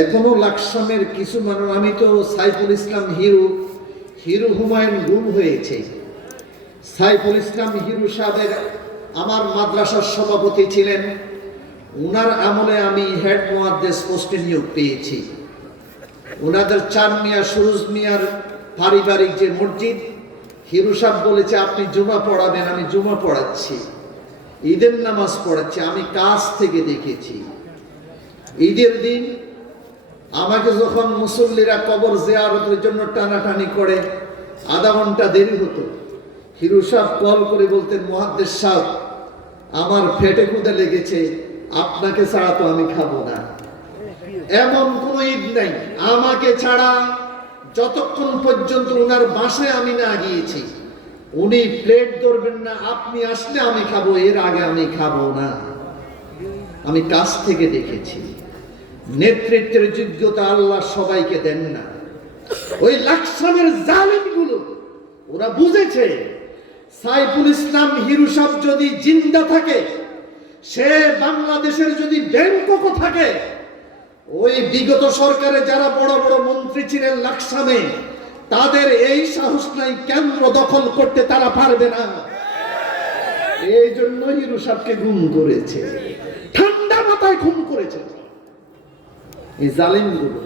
এখনো লাকসামের কিছু মানুষ, আমি তো সাইফুল ইসলাম হিরু হুমায়ুন গুম হয়েছে। সাইফুল ইসলাম হিরু সাহেবের আমার মাদ্রাসার সভাপতি ছিলেন, উনার আমলে আমি হেড মুহাদ্দিস পোস্টে নিয়োগ পেয়েছি। ওনাদের চার মিয়া সুরুজ মিয়ার পারিবারিক যে মসজিদ, হিরু সাহেব বলেছে আপনি জুমা পড়াবেন, আমি জুমা পড়াচ্ছি, ঈদের নামাজ পড়াচ্ছি। আমি কাছ থেকে দেখেছি। ঈদের দিন আমাকে যখন মুসল্লিরা কবর জিয়ারতের জন্য টানাটানি করে, আধা ঘন্টা দেরি হতো, হিরু সাহেব কল করে বলতেন, মুহাদ্দিস সাহেব আমার পেটে ক্ষুধা লেগেছে, আপনাকে ছাড়া তো আমি খাবো না। এমন কোন ঈদ নাই আমাকে ছাড়া, যতক্ষণ পর্যন্ত উনার বাসায় আমি না গিয়েছি উনি প্লেট ধরবেন না, আপনি আসলে আমি খাবো, এর আগে আমি খাবো না। আমি কাছ থেকে দেখেছি। নেতৃত্বের যোগ্যতা আল্লাহ সবাইকে দেন না। ওই লাকসামের জালিমগুলো ওরা বুঝেছে সাইফুল ইসলাম হিরু সাহেব যদি জিন্দা থাকে, সে বাংলাদেশের যদি ব্যাংককও থাকে, ওই বিগত সরকারে যারা বড় বড় মন্ত্রী ছিলেন লাকসামে, তাদের এই সাহস নাই, কেন্দ্র দখল করতে তারা পারবে না। এই জন্য হিরু সাহেবকে গুম করেছে, ঠান্ডা মাথায় খুন করেছে এই জালিমগুলো।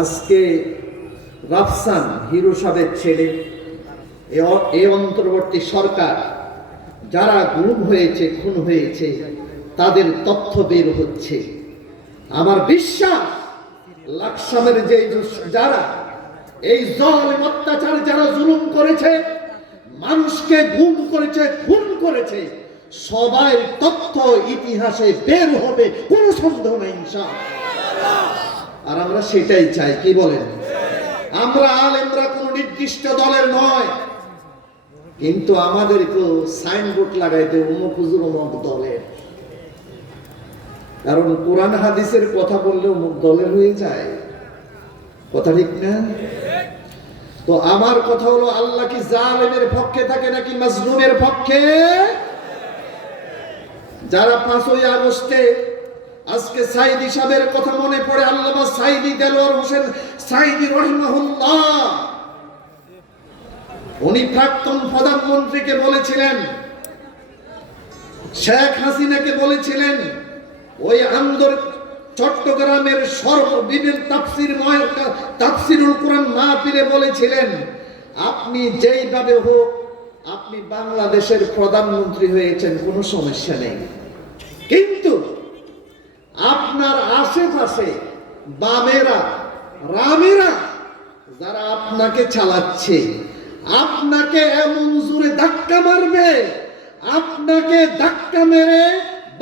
আজকে রাফসান হিরু সাহেবের ছেলে, এই অন্তর্বর্তী সরকার যারা গুম হয়েছে, খুন হয়েছে, তাদের তথ্য বের হচ্ছে। আমার বিশ্বাস লাকসামের যে যারা এই জালিম অত্যাচার, যারা জুলুম করেছে, মানুষকে গুম করেছে, খুন করেছে, সবাই তথ্য ইতিহাসে বের হবে, কোনো সন্দেহ নেই ইনশাআল্লাহ। আর আমরা সেটাই চাই, কি বলেন? আমরা আলেমরা কোন নির্দিষ্ট দলের নয়, কিন্তু আমাদেরকেও সাইনবোর্ড লাগাইতে অমুক হুজুর অমুক দলের। কারণ কোরআন হাদিসের কথা বললে অমুক দলের হয়ে যায়, কথা ঠিক না? তো আমার কথা হলো, আল্লাহ কি জালেমের পক্ষে থাকে নাকি মাজলুমের পক্ষে? যারা 5ই আগস্টে আজকে সাইদি সাহেবের কথা মনে পড়ে, আল্লামা সাইদি দেলোয়ার হোসেন সাইদি রাহিমাহুল্লাহ, উনি প্রাক্তন প্রধানমন্ত্রীকে বলেছিলেন, শেখ হাসিনাকে বলেছিলেন, ওই চট্টগ্রামের সর্ববিবির তাফসিরুল কোরআন মাহফিলে বলেছিলেন, আপনি যেইভাবে হোক আপনি বাংলাদেশের প্রধানমন্ত্রী হয়েছেন, কোনো সমস্যা নেই, কিন্তু আপনার আশেপাশে বামেরা রামেরা যারা আপনাকে চালাচ্ছে, আপনাকে এমন জোরে ধাক্কা মারবে, আপনাকে ধাক্কা মেরে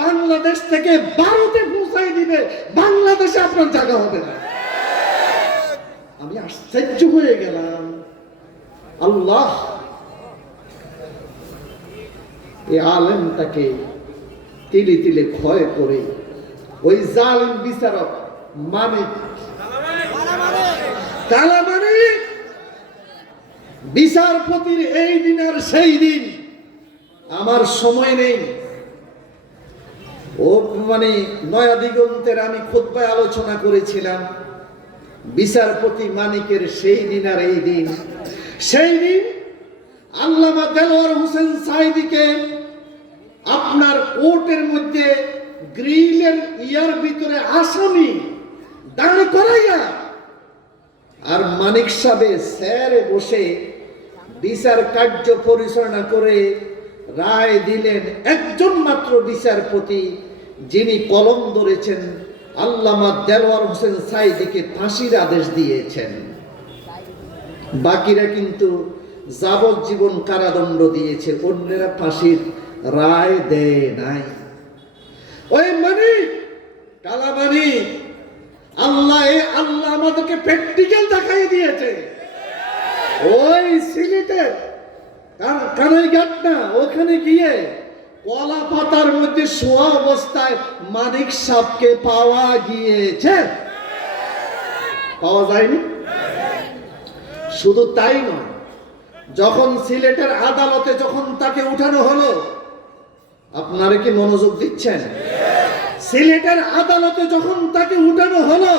বাংলাদেশ থেকে ভারতে পৌঁছাই দিবে, বাংলাদেশে আপনার জায়গা হবে না। আমি আশ্চর্য হয়ে গেলাম, আল্লাহ এই আলেমটাকে তিলে তিলে ক্ষয় করে ওই জালিম বিচারক মানিক কালামানিক বিচারপতির এই দিন আর সেই দিন আমার সময় নেই। ও মানে নয়া দিগন্তের আমি খুতবায় আলোচনা করেছিলাম, বিচারপতি মানিকের সেই দিন আর এই দিন, সেই দিন আল্লামা দেলোয়ার হোসেন সাইদিকে আপনার কোর্টের মধ্যে গ্রিলের ইয়ার ভিতরে আসামি দাঁড় করাইয়া, আর মানিক সাহেব স্যারে বসে বিচার কার্য পরিচালনা করে রায় দিলেন। একজন মাত্র বিচারপতি যিনি কলম ধরেছেন, আল্লামা দেলোয়ার হোসেন সাইদিকে ফাঁসির আদেশ দিয়েছেন, বাকিরা কিন্তু যাবজ্জীবন কারাদণ্ড দিয়েছে, অন্যরা ফাঁসির রায় দেয় নাই। ওই মানিক কালামানিক, আল্লাহ আমাদেরকে প্র্যাকটিক্যাল দেখাই দিয়েছে। ওই সিলেটের কানাইঘাট না, ওখানে গিয়ে কলা পাতার মধ্যে শোয়া অবস্থায় মানিক সাহেবকে পাওয়া গিয়েছে, পাওয়া যায়নি। শুধু তাই নয়, যখন সিলেটের আদালতে যখন তাকে উঠানো হলো, আপনারা কি মনোযোগ দিচ্ছেন? সিলেটের আদালতে যখন তাকে উঠানো হলো,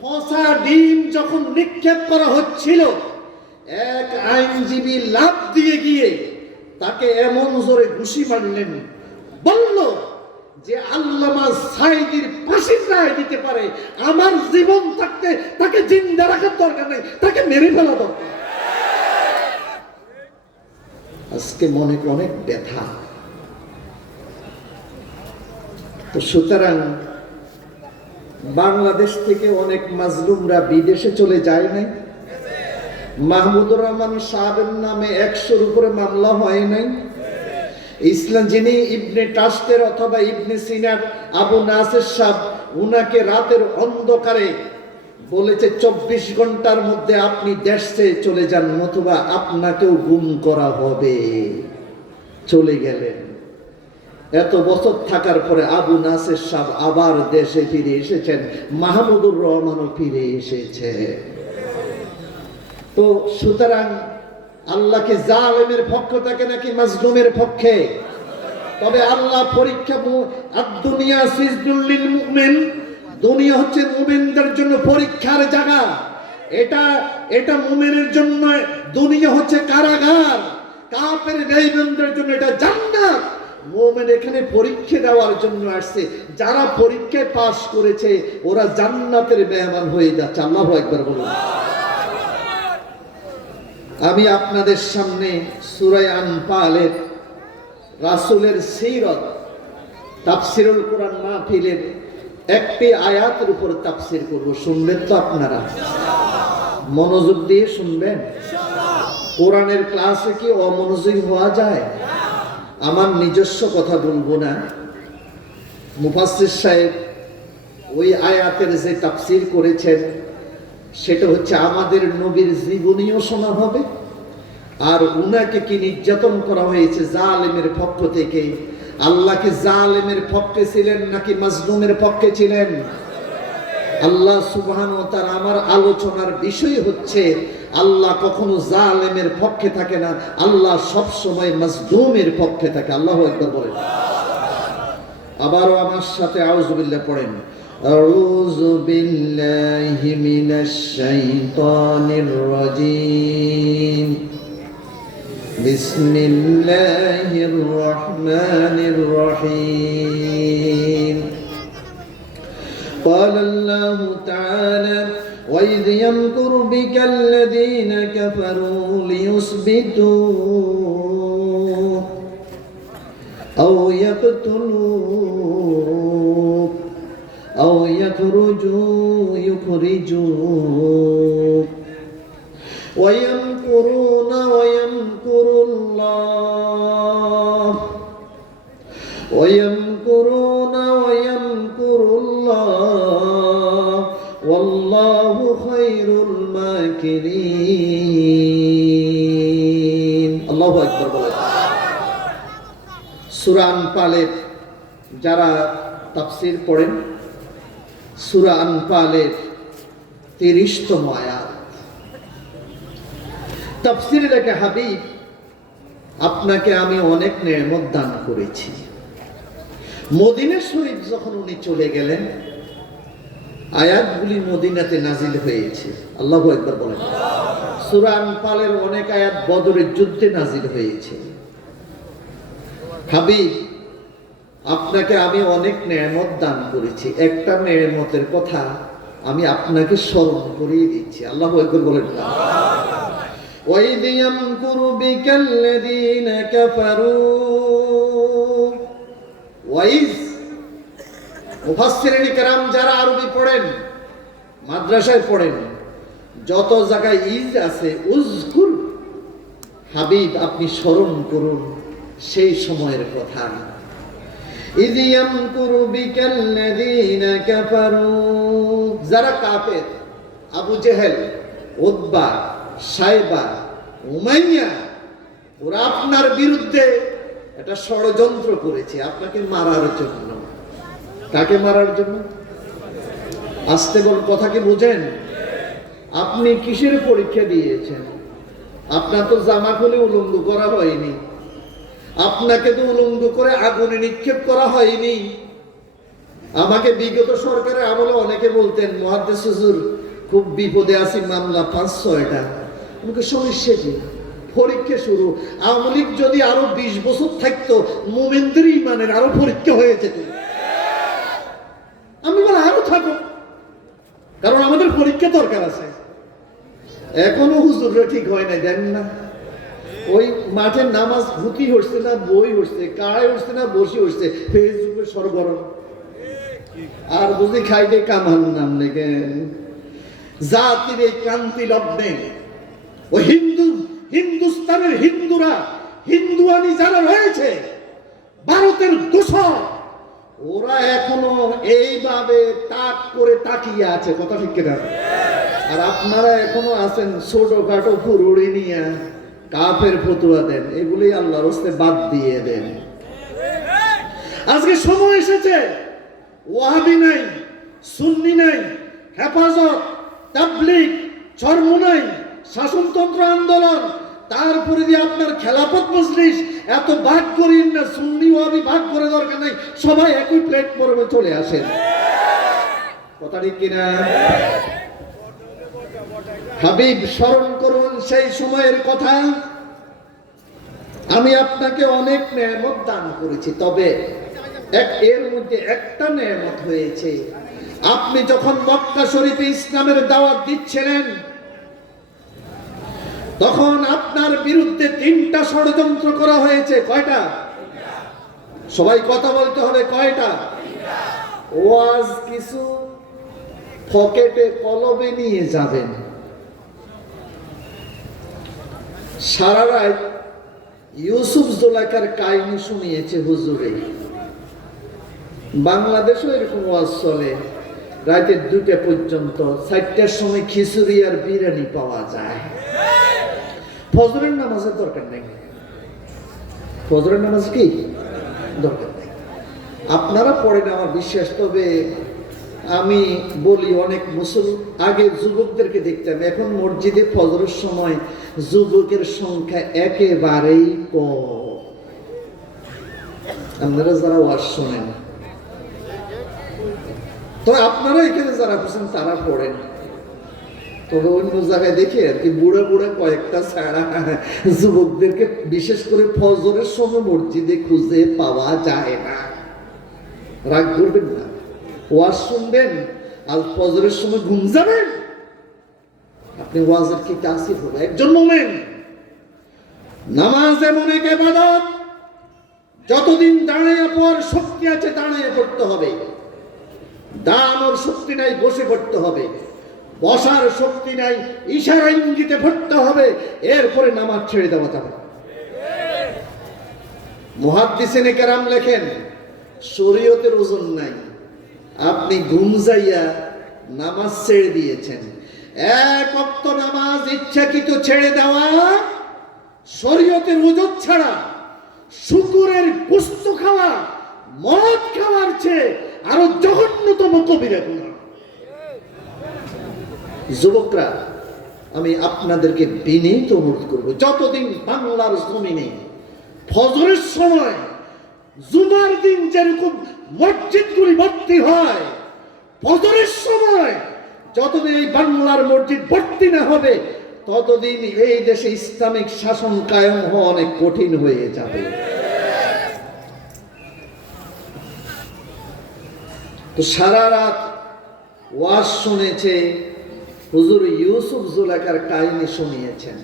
ফসা ডিম যখন নিক্ষেপ করা হচ্ছিল, এক আইনজীবী লাফ দিয়ে গিয়ে তাকে এমন জোরে ঘুষি মারলেন, বলল যে আল্লামা সাঈদীর ফাঁসির রায় দিতে পারে, আমার জীবন থাকতে তাকে জিন্দা রাখার দরকার নেই, তাকে মেরে ফেলা দরকার। আজকে মনে অনেক ব্যথা। তো সুতরাং বাংলাদেশ থেকে অনেক মাজলুমরা বিদেশে চলে যায় নাই। মাহমুদুর রহমান সাহেবের নামে 100-র উপরে মামলা হয় নাই। ইসলাম যিনি ইবনে ট্রাস্টের অথবা ইবনে সিনার আবু নাসির সাহেব, উনাকে রাতের অন্ধকারে বলেছে 24 ঘন্টার মধ্যে আপনি দেশ ছেড়ে চলে যান, নতুবা আপনাকেও গুম করা হবে। চলে গেলেন। এত বছর থাকার পরে আবু নাসির সাহেব আবার দেশে ফিরে এসেছেন, মাহমুদুর রহমানও ফিরে এসেছে। তো সুতরাং আল্লাহ কি জালেমের পক্ষ থাকে নাকি মাজলুমের পক্ষে? তবে আল্লাহ পরীক্ষা, দুনিয়া সিজনুল লিল মুমিন, দুনিয়া হচ্ছে মুমিনদের জন্য পরীক্ষার জায়গা। এটা মুমিনের জন্য দুনিয়া হচ্ছে কারাগার, কাফের বেঈমানদের জন্য এটা জান্নাত। মুমিন এখানে পরীক্ষা দেওয়ার জন্য আসছে, যারা পরীক্ষায় পাস করেছে ওরা জান্নাতের মেহমান হয়ে যাচ্ছে। আল্লাহু আকবার বলুন। আমি আপনাদের সামনে সূরা আনফালের রাসূলের সিরাত তাফসীরুল কোরআন মাহফিলের একটি আয়াতের উপর তাফসীর করব। শুনবেন তো আপনারা? মনোযোগ দিয়ে শুনবেন। কোরআনের ক্লাসে কি অমনোযোগী হওয়া যায়? আমার নিজস্ব কথা বলবো না, মুফাসসির সাহেব ওই আয়াতের যে তাফসীর করেছেন সেটা হচ্ছে আমাদের নবীর জীবনীও শোনা হবে, আর উনাকে কি নির্যাতন করা হয়েছে জালেমের পক্ষ থেকে। আল্লাহ কি জালেমের পক্ষে ছিলেন নাকি মাজলুমের পক্ষে ছিলেন? আল্লাহ সুবহানাহু ওয়া তাআলা, আমার আলোচনার বিষয় হচ্ছে আল্লাহ কখনো জালেমের পক্ষে থাকে না, আল্লাহ সব সময় মাজলুমের পক্ষে থাকে। আল্লাহু আকবার বলেন। আবারও আমার সাথে আউযু বিল্লাহ পড়েন। আউযু বিল্লাহি মিনাশ শাইতানির রাজীম। বিসমিল্লাহির রহমানির রহিম। قال الله تعالى وإذ يمكر بك الذين كفروا ليثبتوك أو يقتلوك أو يخرجوك ويمكرون ويمكر الله ويمكرون ويمكر الله والله خير الماكرين। আল্লাহু আকবার বলেন। সূরা আনফালের যারা তাফসীর পড়েন, সূরা আনফালের 30তম আয়াত। তাফসীরে লেখা, হাবিব আপনাকে আমি অনেক নেয়ামত দান করেছি। মদিনা শরীফ যখন উনি চলে গেলেন, আয়াতগুলি মদিনাতে নাজিল হয়েছে। আল্লাহু আকবার বলেন। সূরা আনফালের অনেক আয়াত বদরের যুদ্ধে নাজিল হয়েছে। হাবিব আপনাকে আমি অনেক নেয়ামত দান করেছি, একটা নেয়ামতের কথা আমি আপনাকে স্মরণ করিয়ে দিচ্ছি। আল্লাহু আকবার বলেন। وَإِذْ يَمْكُرُ بِكَ الَّذِينَ كَفَرُوا وَإِذْ মুফাসসিরিন কিরাম যারা আরবি পড়েন, মাদ্রাসায় পড়েন, যত জায়গায় ইজ আছে উযকুর, হাবিব আপনি স্মরণ করুন সেই সময়ের কথা। ইয ইয়ামকুরু বিকাল্লাযীনা কাফারু, যারা কাফের, আবু জেহেল, উতবা, সাইবা, উমাইয়া, ওরা আপনার বিরুদ্ধে একটা ষড়যন্ত্র করেছে আপনাকে মারার জন্য। কাকে মারার জন্য? আসতে বল, কথা কি বুঝেন? আপনি কিসের পরীক্ষা দিয়েছেন? আপনার তো জামা খুলে উলঙ্গ করা হয়নি, আপনাকে তো উলঙ্গ করে আগুনে নিক্ষেপ করা হয়নি। আমাকে বিগত সরকারের আমলে অনেকে বলতেন, মুহাদ্দিস হুজুর খুব বিপদে আছি, মামলা 5-6টা। আমাকে সমস্যা কি? পরীক্ষা শুরু। আওয়ামী লীগ যদি আরো 20 বছর থাকতো, মোমেনদের ইমানের আরো পরীক্ষা হয়ে যেত। আমি বলে আরো থাকো, কারণ আমাদের পরীক্ষা দরকার আছে। এখনো হুজুররা ঠিক হয় নাই, দেন না? ওই মাঠের নামাজ ভূতি হচ্ছে না বই হচ্ছে, কাড়াই হচ্ছে না বসি হচ্ছে, ফেসবুকে সরগরম। আর বুঝি খাইতে কামান নাম নেগে জাতির এই ক্রান্তি লগ্নে ওই হিন্দুস্তানের হিন্দুরা, হিন্দুয়ানি যারা রয়েছে, ভারতের দোষর, ওরা এখনো এইভাবে তাক করে তাকিয়ে আছে। কথা ঠিক কিনা? আর আপনারা এখনো আছেন ছোটখাটো ফুরুড়ি নিয়ে কাফের ফতুয়া দেন। এগুলি আল্লাহর হস্তে বাদ দিয়ে দেন। আজকে সময় এসেছে, ওয়াহাবি নাই, সুন্নি নাই, হেফাজত, তাবলীগ, চরমোনাই, শাসনতন্ত্র আন্দোলন, তারপরে দিয়ে আপনার খেলাফত মজলিস, এত ভাগ করেন না। সুন্নি ওয়াহাবি ভাগ করে দরকার নাই, সবাই একই প্ল্যাটফর্মে চলে আসেন। কথা ঠিক কিনা? হাবিব, স্মরণ করুন সেই সময়ের কথা। আমি আপনাকে অনেক নেয়ামত দান করেছি, তবে এর মধ্যে একটা নেয়ামত হয়েছে, আপনি যখন মক্কা শরীফে ইসলামের দাওয়াত দিচ্ছিলেন, তখন আপনার বিরুদ্ধে 3টা ষড়যন্ত্র করা হয়েছে। কয়টা? সবাই কথা বলতে হবে, কয়টা? ওয়াজ কিছু পকেটে কলমে নিয়ে যাবেন। সারা রাত ইউসুফ জোলাইকার কাহিনী শুনিয়েছে হুজুরে। বাংলাদেশও এরকম ওয়াজ চলে, রাতে 2টা পর্যন্ত। 4টার সময় খিচুড়ি আর বিরিয়ানি পাওয়া যায়। ফজরের নামাজের দরকার নেই। ফজরের নামাজ কি দরকার নেই, আপনারা পড়েন আমার বিশ্বাস। তবে আমি বলি, অনেক আগে যুবকদেরকে দেখতাম, এখন মসজিদে ফজরের সময় যুবকের সংখ্যা একেবারেই কম। আপনারা যারা ওয়াজ শোনেন, তবে আপনারা এখানে যারা বসেন তারা পড়েন। তবে অন্য জায়গায় দেখে আর কি বুড়া বুড়া কয়েকটা ছাড়া যুবকদেরকে বিশেষ করে ফজরের সময় মসজিদে খুঁজে পাওয়া যায় না। রাগ করবেন না, ওয়াজ শুনবেন আর ফজরের সময় ঘুম যাবেন, আপনি ওয়াজের কি তাসির হবে? একজন মুমিন, নামাজ এমন এক ইবাদত, যতদিন দাঁড়িয়ে পড়ার শক্তি আছে দাঁড়িয়ে পড়তে হবে। দাঁড়ানোর শক্তি নাই, বসে পড়তে হবে। বসার শক্তি নাই, ইশারা ইঙ্গিতে পড়তে হবে। এরপরে নামাজ ছেড়ে দেওয়া যাবে। মুহাদ্দিসিনে কেরাম লেখেন, শরীয়তের ওজন নাই, আপনি ঘুম যাইয়া নামাজ ছেড়ে দিয়েছেন। এক ওয়াক্ত নামাজ ইচ্ছাকৃত ছেড়ে দেওয়া শরীয়তের ওজন ছাড়া শুকুরের গোশত খাওয়া, মদ খাওয়ার চেয়ে আরো জঘন্যতম কবিরা গুনাহ। যুবকরা, আমি আপনাদেরকে বিনীত অনুরোধ করব, যতদিন বাংলার জমিনে ফজরের সময় জুমার দিন যেরকম মসজিদগুলি ভর্তি হয়, ফজরের সময় যতদিন এই বাংলার মসজিদ ভর্তি না হবে, ততদিন এই দেশে ইসলামিক শাসন কায়েম হওয়া অনেক কঠিন হয়ে যাবে। তো সারা রাত ওয়াজ শুনেছে, হুজুর ইউসুফ জুলাইকার কাহিনী শুনিয়েছেন।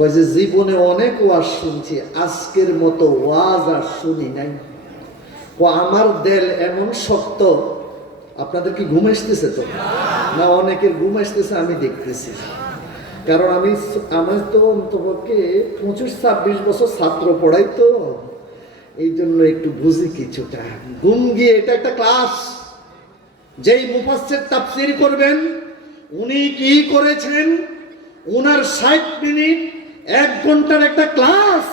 ওই যে জীবনে অনেক ওয়াজ শুনছি, আজকের মতো ওয়াজ আর শুনি নাই। ও আমার দেল এমন শক্ত। আপনাদের কি ঘুম আসতেছে? তো না, অনেকের ঘুম আসতেছে, আমি দেখতেছি। কারণ আমার তো অন্তপক্ষে 25-26 বছর ছাত্র পড়াই, তো এই জন্য একটু বুঝি কিছুটা। ঘুম গিয়ে, এটা একটা ক্লাস। যেই মুফাসসির তাফসীর করবেন, উনি কি করেছেন, উনার 60 মিনিট 1 ঘন্টার একটা ক্লাস,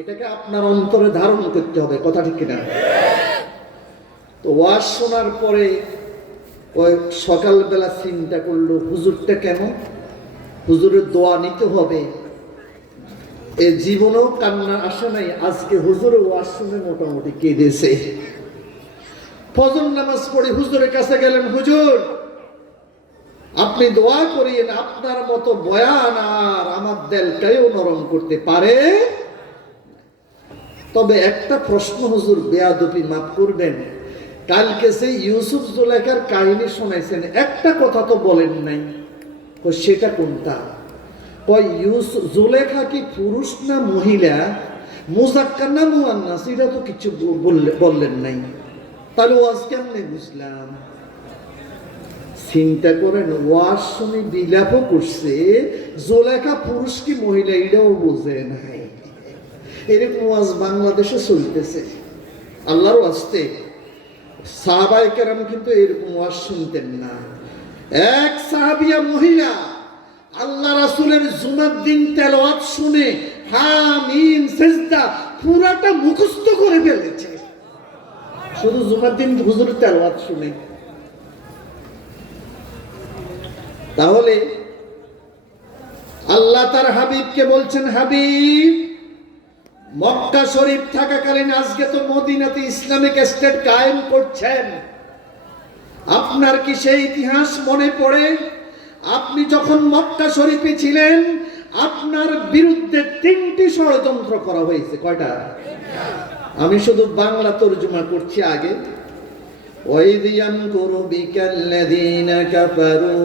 এটাকে আপনার অন্তরে ধারণ করতে হবে। কথা ঠিক কিনা? তো ওয়াজ শোনার পরে ওই সকালবেলা চিন্তা করলো, হুজুরটা কেমন, হুজুরের দোয়া নিতে হবে। এ জীবনেও কান্না আসে নাই, আজকে হুজুরের ওয়াজ শুনে মোটামুটি কেঁদেছে। ফজর নামাজ পড়ে হুজুরের কাছে গেলেন, হুজুর আপনি দোয়া করিয়েন, আপনার মতো বয়ান আর আমার দিলটাও নরম করতে পারে। তবে একটা প্রশ্ন হুজুর, বেয়াদবি মাফ করবেন, কালকে সেই ইউসুফ জুলেখার কাহিনী শোনাইছেন, একটা কথা তো বলেন নাই। সেটা কোনটা? ইউসুফ জুলেখা কি পুরুষ না মহিলা, মুজাক্কার না মুআন্নাস, এটা তো কিছু বললেন নাই। তাহলে ওয়াজ কেমনে বুঝলাম? চিন্তা করেন, ওয়াজ শুনে বিলাপও করছে, জুলেখা পুরুষ কি মহিলা এটাও বোঝে নাই। এরকম ওয়াজ বাংলাদেশে চলতেছে। আল্লাহর ওয়াস্তে সাহাবায়ে কেরাম কিন্তু এরকম ওয়াজ শুনতেন না। এক সাহাবিয়া মহিলা আল্লাহ রাসূলের জুমার দিন তেলাওয়াত শুনে হামিম সিজদা পুরাটা মুখস্থ করে ফেলেছে, শুধু জুমার দিন হুজুরের তেলাওয়াত শুনে। তাহলে আল্লাহ তার হাবিবকে বলছেন, হাবিব মক্কা শরীফ থাকাকালীন আজকে তো মদিনাতে ইসলামিক স্টেট কায়েম করছেন, আপনার কি সেই ইতিহাস মনে পড়ে? আপনি যখন মক্কা শরীফে ছিলেন আপনার বিরুদ্ধে 3টি ষড়যন্ত্র করা হয়েছে। কয়টা? আমি শুধু বাংলা তরজমা করছি আগে। ওয়াইদ ইয়ামকুরু বিকাল্লাযীনা কাফারু,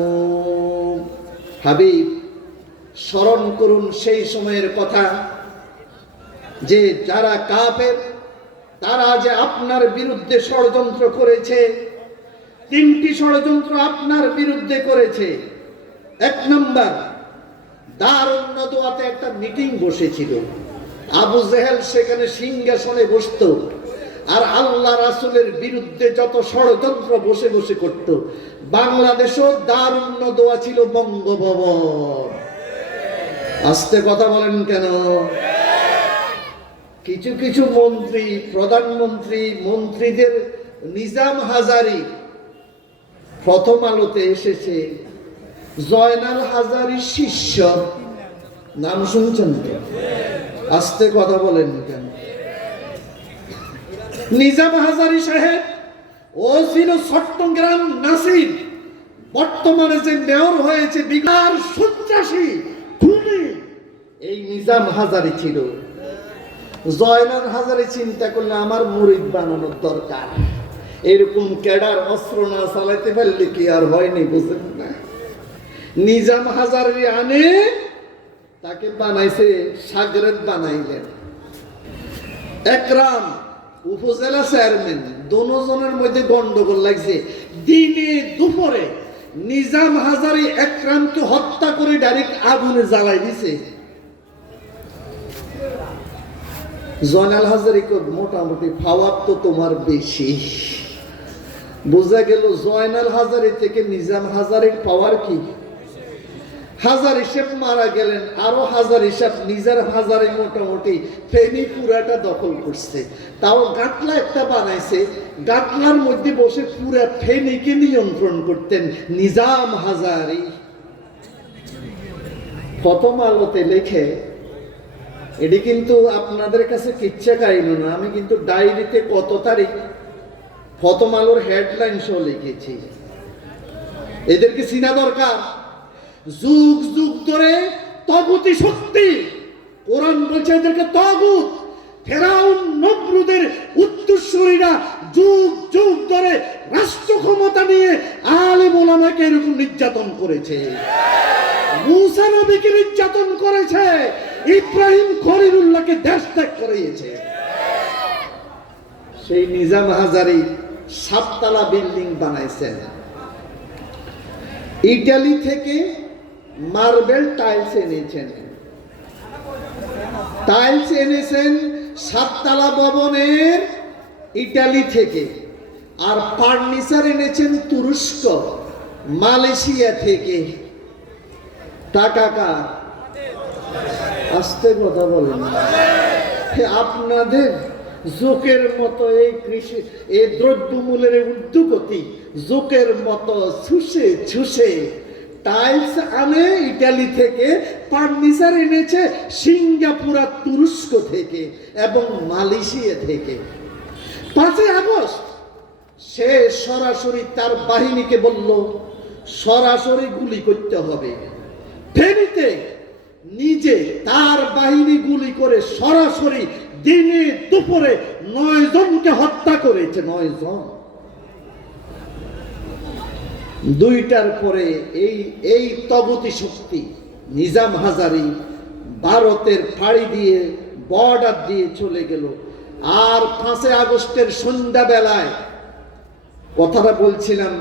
হাবিব স্মরণ করুন সেই সময়ের কথা, যে যারা কাফের তারা যে আপনার বিরুদ্ধে ষড়যন্ত্র করেছে। 3টি ষড়যন্ত্র আপনার বিরুদ্ধে করেছে। 1 নম্বর, দারুন নদওয়াতে একটা মিটিং বসেছিল, আবু জেহেল সেখানে সিংহাসনে বসতো আর আল্লাহ রাসূলের বিরুদ্ধে যত ষড়যন্ত্র বসে বসে করত। বাংলাদেশও দারুন নদওয়া ছিল বঙ্গভবন। আস্তে কথা বলেন কেন? কিছু কিছু মন্ত্রী, প্রধানমন্ত্রী, মন্ত্রীদের নিজাম হাজারি প্রথম আলোতে এসেছে, জয়নাল হাজারীর শিষ্য, নাম শুনছেন তো? আস্তে কথা বলেন কেন? নিজাম হাজারী সাহেব ও ছিল চট্টগ্রাম নাসির, বর্তমানে যে মেয়র হয়েছে বিগার সন্ত্রাসী খুনি, এই নিজাম হাজারী ছিল। জয়নাল হাজারী চিন্তা করলে আমার মুরিদ বানানোর দরকার, এরকম ক্যাডার অস্ত্র না চালাইতে পারলে কি আর হয়নি, বুঝলেন না? নিজাম হাজারী আনে, তাকে বানাইছে সাগরেদ বানাইলেন। একরাম উপজেলা চেয়ারম্যান, দুজনের মধ্যে গন্ডগোল লাগছে। দিনে দুপুরে নিজাম হাজারী একরামকে হত্যা করে ডাইরেক্ট আগুনে জ্বালাই দিছে। জয়নাল হাজারীকে মোটামুটি পাওয়ার তো তোমার বেশি। বোঝা গেল জয়নাল হাজারী থেকে নিজাম হাজারীর পাওয়ার কি। হাজার হিসেব মারা গেলেন, আরো হাজার হিসাব নিজার হাজারে মোটামুটি ফেনী পুরাটা দখল করছে। তাও গাটলা একটা বানাইছে, গাটলার মধ্যে বসে পুরা ফেনীকে নিয়ন্ত্রণ করতেন নিজাম হাজারী। প্রথম আলোতে লেখে, এটি কিন্তু আপনাদের কাছে কিচ্ছা কাহিনী না, আমি কিন্তু ডায়েরিতে কত তারিখ প্রথম আলোর হেডলাইন সহ লিখেছি। এদেরকে চিনা দরকার। যুগ যুগ ধরে তগুতি শক্তি, কোরআন বলছে এদেরকে তগুত, ফেরাউন নমরুদের উত্তরসূরিরা যুগ যুগ ধরে রাষ্ট্র ক্ষমতা নিয়ে আলেম ওলামাকে এরকম নির্যাতন করেছে। মুসা নবীকে নির্যাতন করেছে, ইব্রাহিম খলিলুল্লাহকে দেশ ত্যাগ করিয়েছে। সেই নিজাম হাজারী 7 তলা বিল্ডিং বানাইছেন। ইটালি থেকে মার্বেল টাইলস এনেছেন, 7 তলা ভবনের ইটালি থেকে। আর ফার্নিচার এনেছেন তুরস্ক, মালয়েশিয়া থেকে। টাকা কার? আস্তে কথা বলেন। আপনাদের জোকের মতো এই কৃষি, এই দ্রব্যমূল্যের ঊর্ধ্বগতি জোকের মতো ছুষে ছুষে টাইলস আনে ইটালি থেকে, ফার্নিচার এনেছে সিঙ্গাপুর আর তুরস্ক থেকে এবং মালয়েশিয়া থেকে। 5 আগস্ট সে সরাসরি তার বাহিনীকে বলল সরাসরি গুলি করতে হবে। ফেনীতে নিজে তার বাহিনী গুলি করে সরাসরি দিনে দুপুরে 9 জনকে হত্যা করেছে। 9 জন। 2টার পরে এই তগুতি শক্তি নিজাম হাজারি ভারতের ফাঁড়ি দিয়ে বর্ডার দিয়ে চলে গেল। আর 5 আগস্টের সন্ধ্যাবেলায় কথাটা বলছিলাম,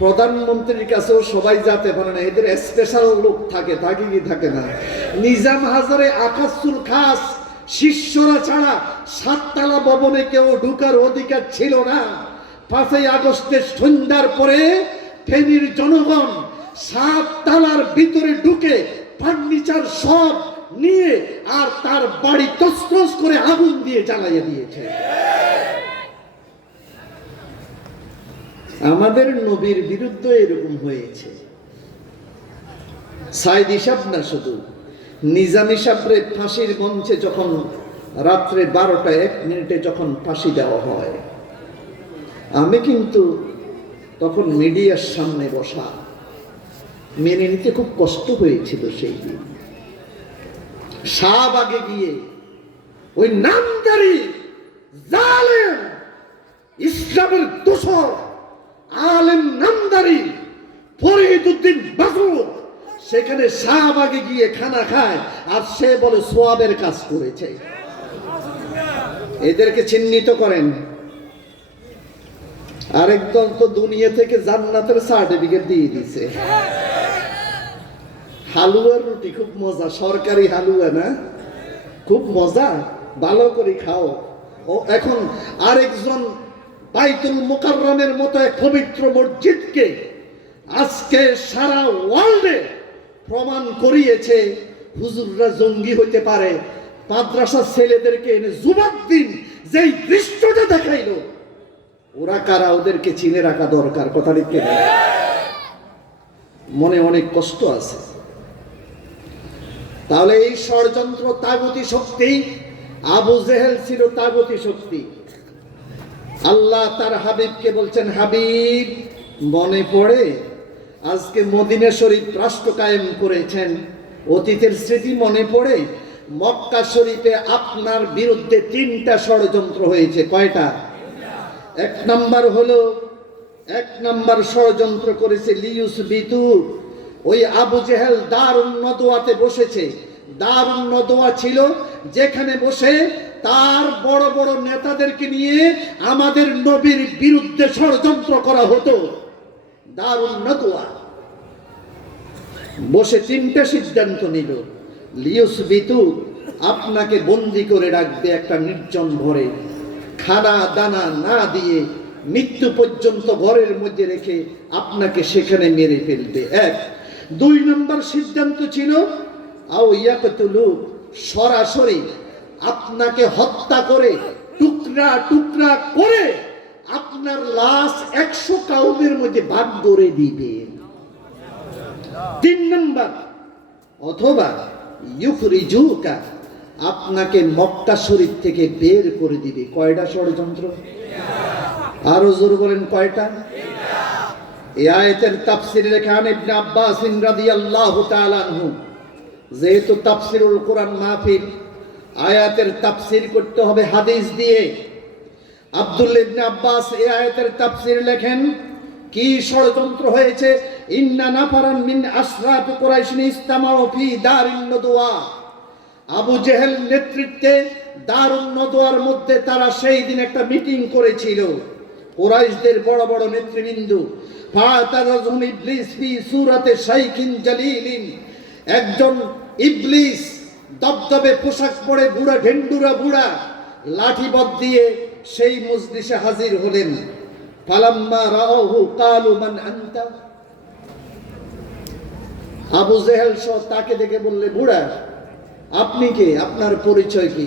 প্রধানমন্ত্রীর কাছেও সবাই যেতে পারে না, এদের স্পেশাল লোক থাকে কি থাকে না। নিজাম হাজারে আকাশুল খাস শিষ্যরা ছাড়া 7 তলা ভবনে কেউ ঢুকার অধিকার ছিল না। 5 আগস্টের সন্ধ্যার পরে ফেনীর জনগণ 7 তলার ভিতরে ঢুকে ফার্নিচার সব নিয়ে আর তার বাড়ি তছনছ করে আগুন দিয়ে জ্বালিয়ে দিয়েছে। আমাদের নবীর বিরুদ্ধে এরকম হয়েছে। সাইদি সাহেব না, শুধু নিজামী সাহেবরে ফাঁসির মঞ্চে যখন রাত্রে 12টা 1 মিনিটে যখন ফাঁসি দেওয়া হয়, আমি কিন্তু তখন মিডিয়ার সামনে বসা, মেনে নিতে খুব কষ্ট হয়েছিল সেই দিন। শাহবাগে গিয়ে ওই নামদারি জালেম ইসলামের দোষর আলেম নামদারি ফরিদউদ্দিন বাজুর সেখানে শাহবাগে গিয়ে খানা খায়, আর সে বলে সোয়াবের কাজ করেছে। এদেরকে চিহ্নিত করেন। আরেকদল তো দুনিয়া থেকে জান্নাতের সার্টিফিকেট দিয়ে দিছে। হালুয়ার রুটি খুব মজা, সরকারি হালুয়া না, খুব মজা, ভালো করে খাও। ও এখন আরেকজন বাইতুল মুকাররমের মতো এক পবিত্র মসজিদকে আজকে সারা ওয়ার্ল্ডে প্রমাণ করিয়েছে হুজুররা জঙ্গি হতে পারে। মাদ্রাসার ছেলেদেরকে এনে জুমার দিন যেই দৃশ্যটা দেখাইলো, ওরা কারা ওদেরকে চিনে রাখা দরকার। কথা লিখতে মনে অনেক কষ্ট আছে। তাহলে এই ষড়যন্ত্র তাগুতি শক্তি, আবু জেহেল ছিল তাগুতি শক্তি। আল্লাহ তার হাবিবকে বলছেন, হাবিব মনে পড়ে আজকে মদিনা শরীফ রাষ্ট্র কায়েম করেছেন, অতীতের স্মৃতি মনে পড়ে? মক্কা শরীফে আপনার বিরুদ্ধে 3টা ষড়যন্ত্র হয়েছে। কয়টা? 1 নাম্বার ষড়যন্ত্র করেছে লিউসবিতু। ওই আবু জেহেল দারুন নদওয়াতে বসেছে। দারুন নদওয়া ছিল যেখানে বসে তার বড় বড় নেতাদেরকে নিয়ে আমাদের নবীর বিরুদ্ধে ষড়যন্ত্র করা হতো। দারুন নদওয়া বসে 3টা সিদ্ধান্ত নিল। লিউসবিতু, আপনাকে বন্দি করে রাখবে একটা নির্জন ঘরে, খানা দানা না দিয়ে মৃত্যু পর্যন্ত ঘরের মধ্যে রেখে আপনাকে সেখানে মেরে ফেলবে। 1। 2 নম্বর সিদ্ধান্ত ছিল আও ইয়াকতুলু, সরাসরি আপনাকে হত্যা করে টুকরা টুকরা করে আপনার লাশ 100 কাউমের মধ্যে ভাগ করে দিবে। 3 নম্বর, অথবা ইউখরিজুকা, আপনাকে মক্কা শরীফ থেকে বের করে দিবে। কয়টা ষড়যন্ত্র? আরো জোর বলেন, কয়টা? এই আয়াতের তাফসীরে লেখা ইবনে আব্বাস রাদিয়াল্লাহু তাআলা আনহু, যেহেতু তাফসীরুল কোরআন মাহফিল, আয়াতের তাফসীর করতে হবে হাদিস দিয়ে। আব্দুল্লাহ ইবনে আব্বাস এই আয়াতের তাফসীর লেখেন, কি ষড়যন্ত্র হয়েছে? ইন্না নাফারান মিন আশরাফ কুরাইশ ইসতামাউ ফি দারিন নদওয়া। আবু জেহেল নেতৃত্বে দারুন নদওয়ার মধ্যে তারা সেই দিন একটা মিটিং করেছিল, কুরাইশদের বড় বড় নেতৃবৃন্দ। ফাতারাজুম ইবলিস ফি সূরাতে শাইখিন জালিলিন, একজন ইবলিস দবদবে পোশাক পরে বুড়া ঢেন্ডুরা বুড়া লাঠিবদ দিয়ে সেই মজলিসে হাজির হলেন। ফালাম্মা রাআহু ক্বালু মান আনতা, আবু জেহেল সহ তাকে দেখে বললে, বুড়া আপনি কে, আপনার পরিচয় কি?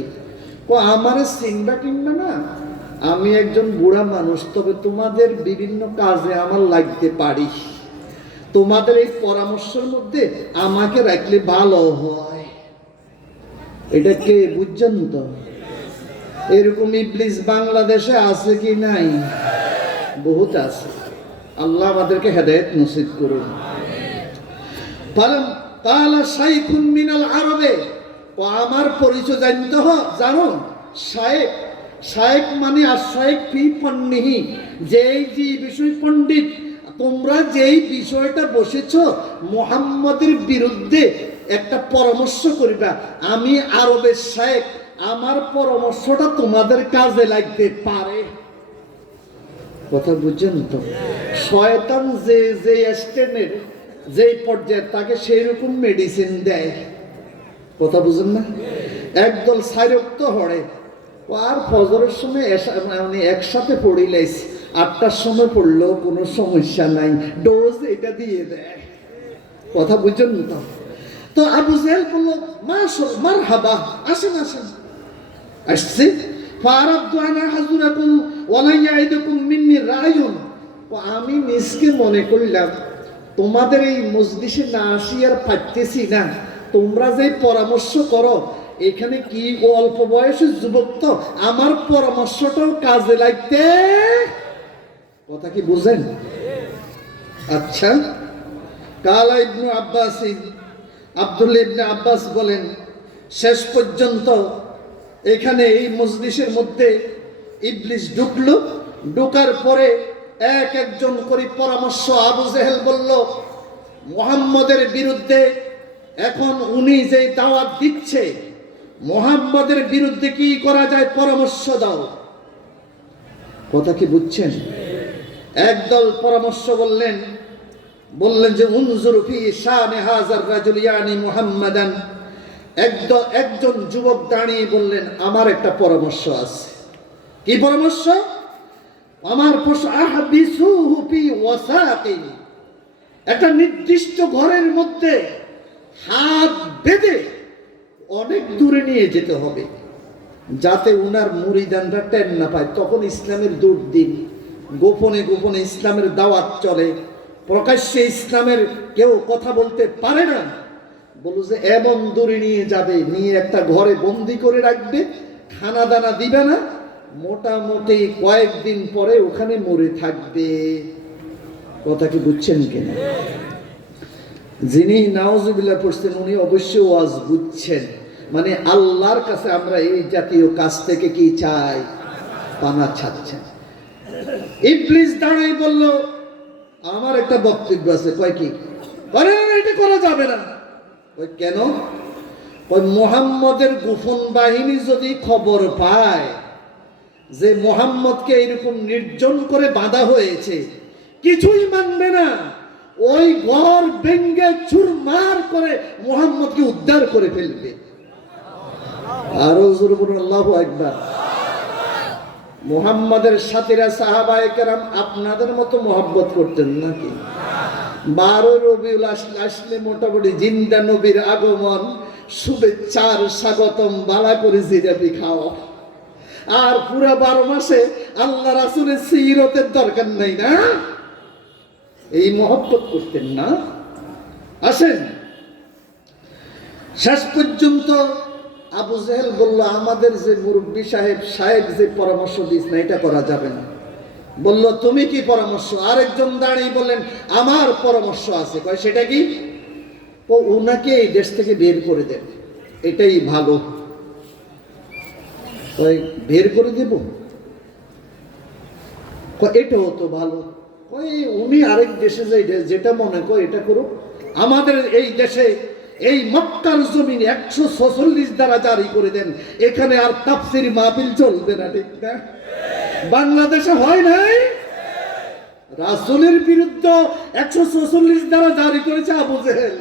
আমার চিনবা কিনবা না, আমি একজন বুড়া মানুষ, তবে তোমাদের বিভিন্ন কাজে আমার লাগতে পারি, তোমাদের এই পরামর্শের মধ্যে আমাকে রাখলে ভালো হয়। এটা কে বুঝছেন তো? এরকম ইবলিস বাংলাদেশে আছে কি নাই? বহুত আছে। আল্লাহ আমাদেরকে হেদায়েত নসিব করুন। কালা শাইখুন মিনাল আরবে, ও আমার পরিচয় জানতে জানো? শায়েখ, শায়েখ মানে আশায়েখ ফি ফান্নিহি, যেই যে বিষয় পণ্ডিত, তোমরা যেই বিষয়টা বসেছো মুহাম্মদের বিরুদ্ধে একটা পরামর্শ করিবা, আমি আরবের শায়েখ, আমার পরামর্শটা তোমাদের কাজে লাগতে পারে। কথা বুঝছেন তো? শয়তান যে যে স্টেনের যে পর্যায়ে তাকে সেই রকম মেডিসিন দেয়। কথা বুঝেন না? একদল সাইরক্ত হড়ে, আর ফজরের সময় মানে একসাথে পড়িলেস, 8টার সময় পড়লেও কোনো সমস্যা নাই, ডোজ এটা দিয়ে দেয়। কথা বুঝছেন তো? তো আবু জেহেল বলল, মারহাবা, আসেন আসেন। আসছে, ফারাদতু আনা হাজুরাকুম ওয়ালা ইয়াইদুকুম মিন্নি রায়ুন, আমি নিজকে মনে করলাম তোমাদের এই মজলিসে না আসি আর পারতেছি না, তোমরা যে পরামর্শ করো এখানে কি অল্প বয়সের যুবক, তো আমার পরামর্শটাও কাজে লাগতে। কথা কি বুঝেন? আচ্ছা, কালা ইবনে আব্বাস, আব্দুল্লাহ ইবনে আব্বাস বলেন, শেষ পর্যন্ত এখানে এই মজলিসের মধ্যে ইবলিস ঢুকলো। ঢোকার পরে এক একজন করে পরামর্শ। আবু জেহেল বলল, মুহাম্মদের বিরুদ্ধে এখন উনি যে দাওয়াত দিচ্ছে, মুহাম্মদের বিরুদ্ধে কি করা যায় পরামর্শ দাও। কথা কি বুঝছেন? একদল পরামর্শ বললেন যে উনজুর ফি শানে হাযার রাজুল ইয়ানি মুহাম্মাদান। একজন যুবক দাঁড়িয়ে বললেন, আমার একটা পরামর্শ আছে। কি পরামর্শ? আমার আহবিসুহু ফি ওয়াসাকিন, একটা নির্দিষ্ট ঘরের মধ্যে হাত বেঁধে অনেক দূরে নিয়ে যেতে হবে, যাতে উনার মুরিদানরা টের না পায়। তখন ইসলামের দুর্দিন, গোপনে গোপনে ইসলামের দাওয়াত চলে, প্রকাশ্যে ইসলামের কেউ কথা বলতে পারে না। বলল যে এমন দূরে নিয়ে যাবে, নিয়ে একটা ঘরে বন্দি করে রাখবে, খানা দানা দিবে না, মোটামুটি কয়েকদিন পরে ওখানে মরে থাকবে। কথা কি বুঝছেন কিনা? যিনি নাউজুবিল্লাহ পড়ছেন উনি অবশ্যই ওয়াজ বুঝছেন। মানে আল্লাহর কাছে আমরা এই জাতীয় কাজ থেকে কি চাই? পানা ছাড়ছেন। ইবলিস দাঁড়াই বলল, আমার একটা বক্তব্য আছে। কয় কি? এটা করা যাবে না। ওই কেন? ওই মুহাম্মদের গোপন বাহিনী যদি খবর পায় যে মুহাম্মদকে এরকম নির্জন করে বাঁধা হয়েছে, কিছুই মানবে না, ওই ঘর ভেঙ্গে চুরমার করে মুহাম্মদকে উদ্ধার করে ফেলবে। আরো জোরে বলুন আল্লাহু আকবার। মুহাম্মদের সাথীরা সাহাবায়ে কেরাম আপনাদের মতো মহব্বত করতেন নাকি? 12 রবিউল আসলে মোটামুটি জিন্দা নবীর আগমন, শুভেচ্ছার স্বাগতম, বালা করে জিলাপি খাওয়া, আর পুরা 12 মাসে আল্লাহ রাসূলের সিরতের দরকার নাই না? এই মহব্বত করতেন না? আসেন, শেষ পর্যন্ত আবু জেহেল বলল, আমাদের যে মুরব্বী সাহেব যে পরামর্শ দিস না, এটা করা যাবে না। বলল, তুমি কি পরামর্শ? আরেকজন দাঁড়িয়ে বললেন, আমার পরামর্শ আছে। কয় সেটা কি? ও উনাকে এই দেশ থেকে বের করে দেন, এটাই ভালো। কয় বের করে দেব? এটাও তো ভালো। উনি আরেক দেশে যাই, যেটা মনে করে এটা করুক। আমাদের এই দেশে এই মক্কার জমিন 146 দ্বারা জারি করে দেন, এখানে আর তাফসীর মাহফিল চলবে না, ঠিক না? বাংলাদেশে হয় নাই? রাসূলের বিরুদ্ধে 146 দ্বারা জারি করেছে আবু জেহেল।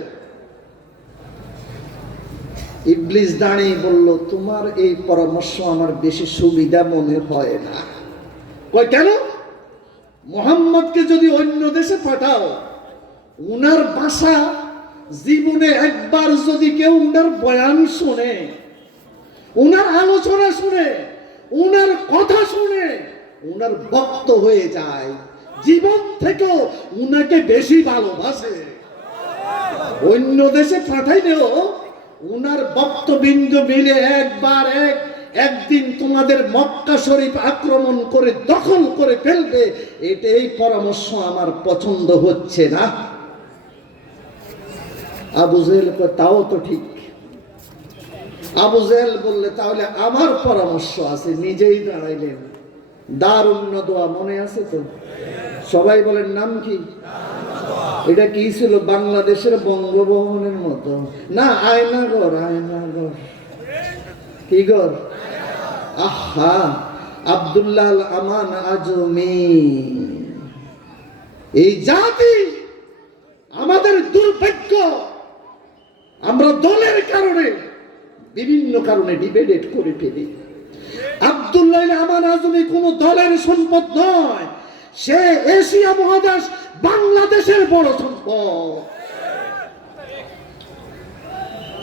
ইবলিস দাঁড়িয়ে বলল, তোমার এই পরামর্শ আমার বেশি সুবিধা মনে হয় না। কয় কেন? মুহাম্মদকে যদি অন্য দেশে পাঠাও, উনার ভাষা জীবনে একবার যদি কেউ উনার বয়ান শুনে, উনার আলোচনা শুনে, উনার কথা শুনে উনার ভক্ত হয়ে যায়, জীবন থেকেও উনাকে বেশি ভালোবাসে। অন্য দেশে পাঠাইলেও উনার ভক্তবৃন্দ মিলে একবার একদিন তোমাদের মক্কা শরীফ আক্রমণ করে দখল করে ফেলবে, এটাই পরামর্শ আমার পছন্দ হচ্ছে না। আবু জেহেল কয় তাও তো ঠিক। আবু জেহেল বললে তাহলে আমার পরামর্শ আছে, নিজেই দাঁড়াইলেন। দারুন নদওয়া মনে আছে তো? সবাই বলেন নাম কি? এটা কি ছিল? বাংলাদেশের বঙ্গভবনের মতো না, আয়নাগর। আয়নাগর কি ঘর? আহা, আব্দুল্লাহ আল আমান আজমি। এই জাতি আমাদের দুর্ভাগ্য, আমরা দলের কারণে বিভিন্ন কারণে ডিবেট করে ফেলি। আব্দুল্লাহ আল আমান আজমি কোন দলের সম্পদ নয়, সে এশিয়া মহাদেশ বাংলাদেশের বড় সম্পদ।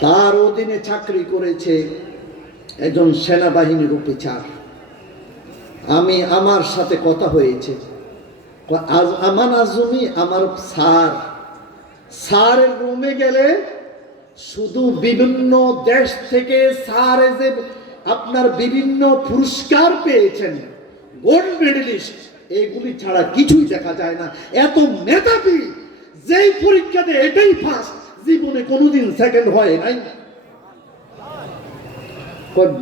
তার অধীনে চাকরি করেছে একজন সেনাবাহিনীর অফিসার। আমার সাথে কথা হয়েছে, আমান আজমি আমার স্যারের রুমে গেলে শুধু বিভিন্ন দেশ থেকে স্যার যে আপনার বিভিন্ন পুরস্কার পেয়েছেন, গোল্ড মেডেলিস্ট, এগুলি ছাড়া কিছুই দেখা যায় না। এত মেধাবী, যেই পরীক্ষাতে এটাই ফার্স্ট, জীবনে কোনোদিন সেকেন্ড হয় নাই।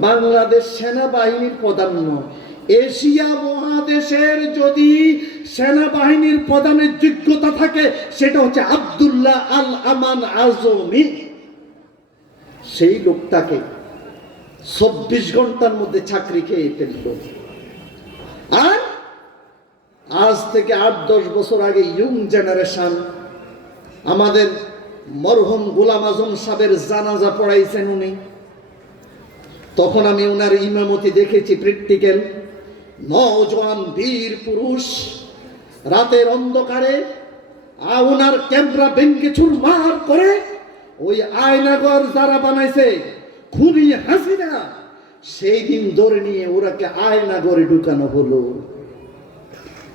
বাংলাদেশ সেনাবাহিনীর প্রধান নয়, এশিয়া মহাদেশের যদি সেনাবাহিনীর প্রধানের যোগ্যতা থাকে সেটা হচ্ছে আব্দুল্লাহ আল আমান আজমি। সেই লোকটাকে 24 ঘন্টার মধ্যে চাকরি খেয়ে ফেলল। আর আজ থেকে 8-10 বছর আগে ইয়ং জেনারেশন আমাদের মরহুম গোলাম আজম সাহেবের জানাজা পড়াইছেন উনি। তখন আমি ওনার ইমামতি দেখেছি, প্র্যাকটিক্যাল। নওজোয়ান বীর পুরুষ রাতের অন্ধকারে ওনার ক্যামেরা ভেঙ্গে চুরমার করে ওই আয়নাগর যারা বানাইছে খুনি হাসিনা, সেই দিন ধরে নিয়ে ওরাকে আয়নাগরে ঢুকানো হলো।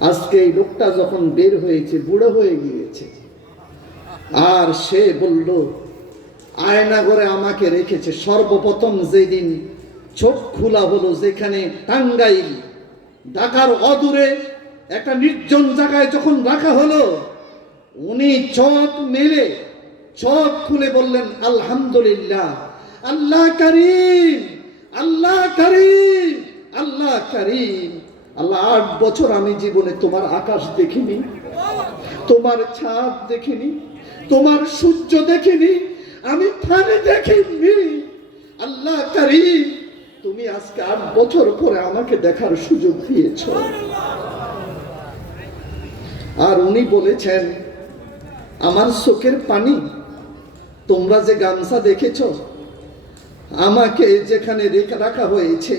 আজকে এই লোকটা যখন বের হয়েছে, বুড়ো হয়ে গিয়েছে, আর সে বলল আয়নাগরে আমাকে রেখেছে। সর্বপ্রথম যেদিন চোখ খোলা হলো, যেখানে টাঙ্গাইল ঢাকার অদূরে একটা নির্জন জায়গায় যখন রাখা হলো, উনি চোখ মেলে চোখ খুলে বললেন আলহামদুলিল্লাহ, আল্লাহ করিম, আল্লাহ করিম, আল্লাহ করিম। আল্লাহ 8 বছর আমি জীবনে তোমার আকাশ দেখিনি, তোমার ছাদ দেখিনি, তোমার সূর্য দেখিনি, আমি পানি দেখিনি। আল্লাহ করিম, তুমি আজকে 8 বছর পরে আমাকে দেখার সুযোগ দিয়েছ। আর উনি বলেছেন আমার চোখের পানি, তোমরা যে গামছা দেখেছ, আমাকে যেখানে রাখা হয়েছে,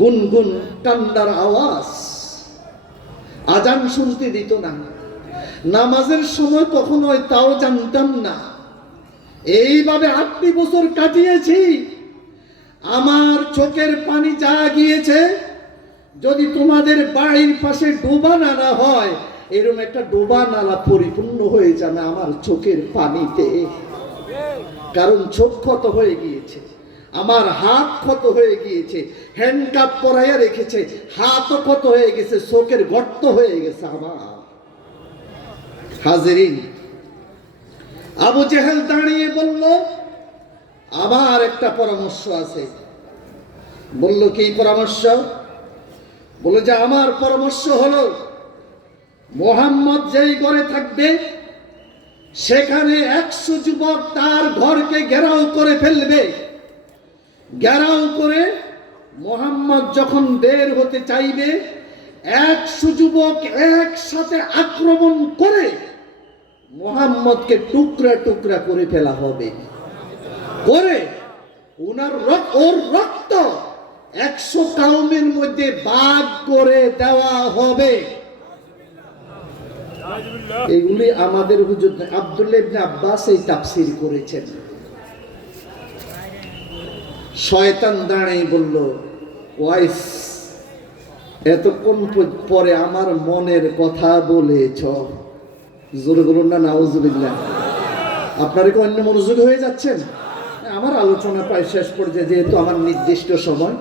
গুনগুন কান্নার আওয়াজ, আজান শুনতে দিত না, নামাজের সময় কখন হয় তাও জানতাম না। এইভাবে 8 বছর কাটিয়েছি। আমার চোখের পানি যা গিয়েছে, যদি তোমাদের বাড়ির পাশে ডোবা নালা হয়, এরকম একটা ডোবা নালা পরিপূর্ণ হয়ে যাবে আমার চোখের পানিতে। কারণ চোখ ক্ষত হয়ে গিয়েছে, আমার হাত ক্ষত হয়ে গিয়েছে, হ্যান্ডকাপ পরাইয়া রেখেছে, হাতও ক্ষত হয়ে গেছে, চোখের গর্ত হয়ে গেছে আমার। হাজিরিন, আবু জেহেল দাঁড়িয়ে বলল আমার একটা পরামর্শ আছে। বলল কি পরামর্শ? বলে যে আমার পরামর্শ হলো, মোহাম্মদ যেই ঘরে থাকবে সেখানে 100 যুবক তার ঘরকে ঘেরাও করে ফেলবে। ঘেরাও করে মোহাম্মদ যখন বের হতে চাইবে, 100 যুবক একসাথে আক্রমণ করে মোহাম্মদকে টুকরা টুকরা করে ফেলা হবে। করে ওর রক্ত 100 কাউমের মধ্যে ভাগ করে দেওয়া হবে। এগুলি আমাদের হুজুর আব্দুল্লাহ ইবনে আব্বাস এই তাফসীর করেছেন। শয়তান দাঁড়িয়ে বলল, ওয়াইস এতক্ষণ পরে আমার মনের কথা বলেছ। জোরে বলুন না নাউজুবিল্লাহ। আপনারা কি অন্য মনোযোগী হয়ে যাচ্ছেন? আমার আলোচনা প্রায় শেষ পর্যায়ে, যেহেতু আমার নির্দিষ্ট সময়,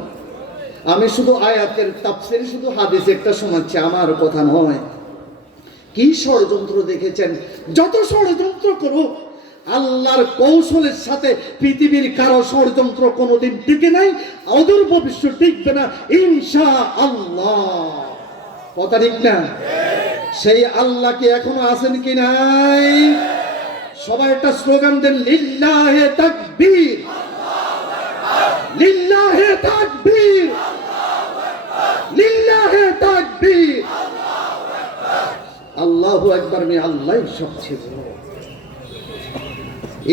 আমি শুধু আয়াতের তাফসীর, শুধু হাদিস একটা শোনাচ্ছি, আমার কথা নয়। কি ষড়যন্ত্র দেখেছেন? যত ষড়যন্ত্র করুক, আল্লাহর কৌশলের সাথে পৃথিবীর কারো ষড়যন্ত্র কোনোদিন টিকে নাই, অদূর ভবিষ্যৎ টিকবে না ইনশাআল্লাহ। কথা ঠিক না? সেই আল্লাহ কি এখনো আছেন কি নাই? সবাই একটা স্লোগান দেন, লিল্লাহে তাকবীর, লিল্লাহে তাকবীর, লিল্লাহে তাকবীর, আল্লাহু আকবার। আমি আল্লাহই সবচেয়ে বড়।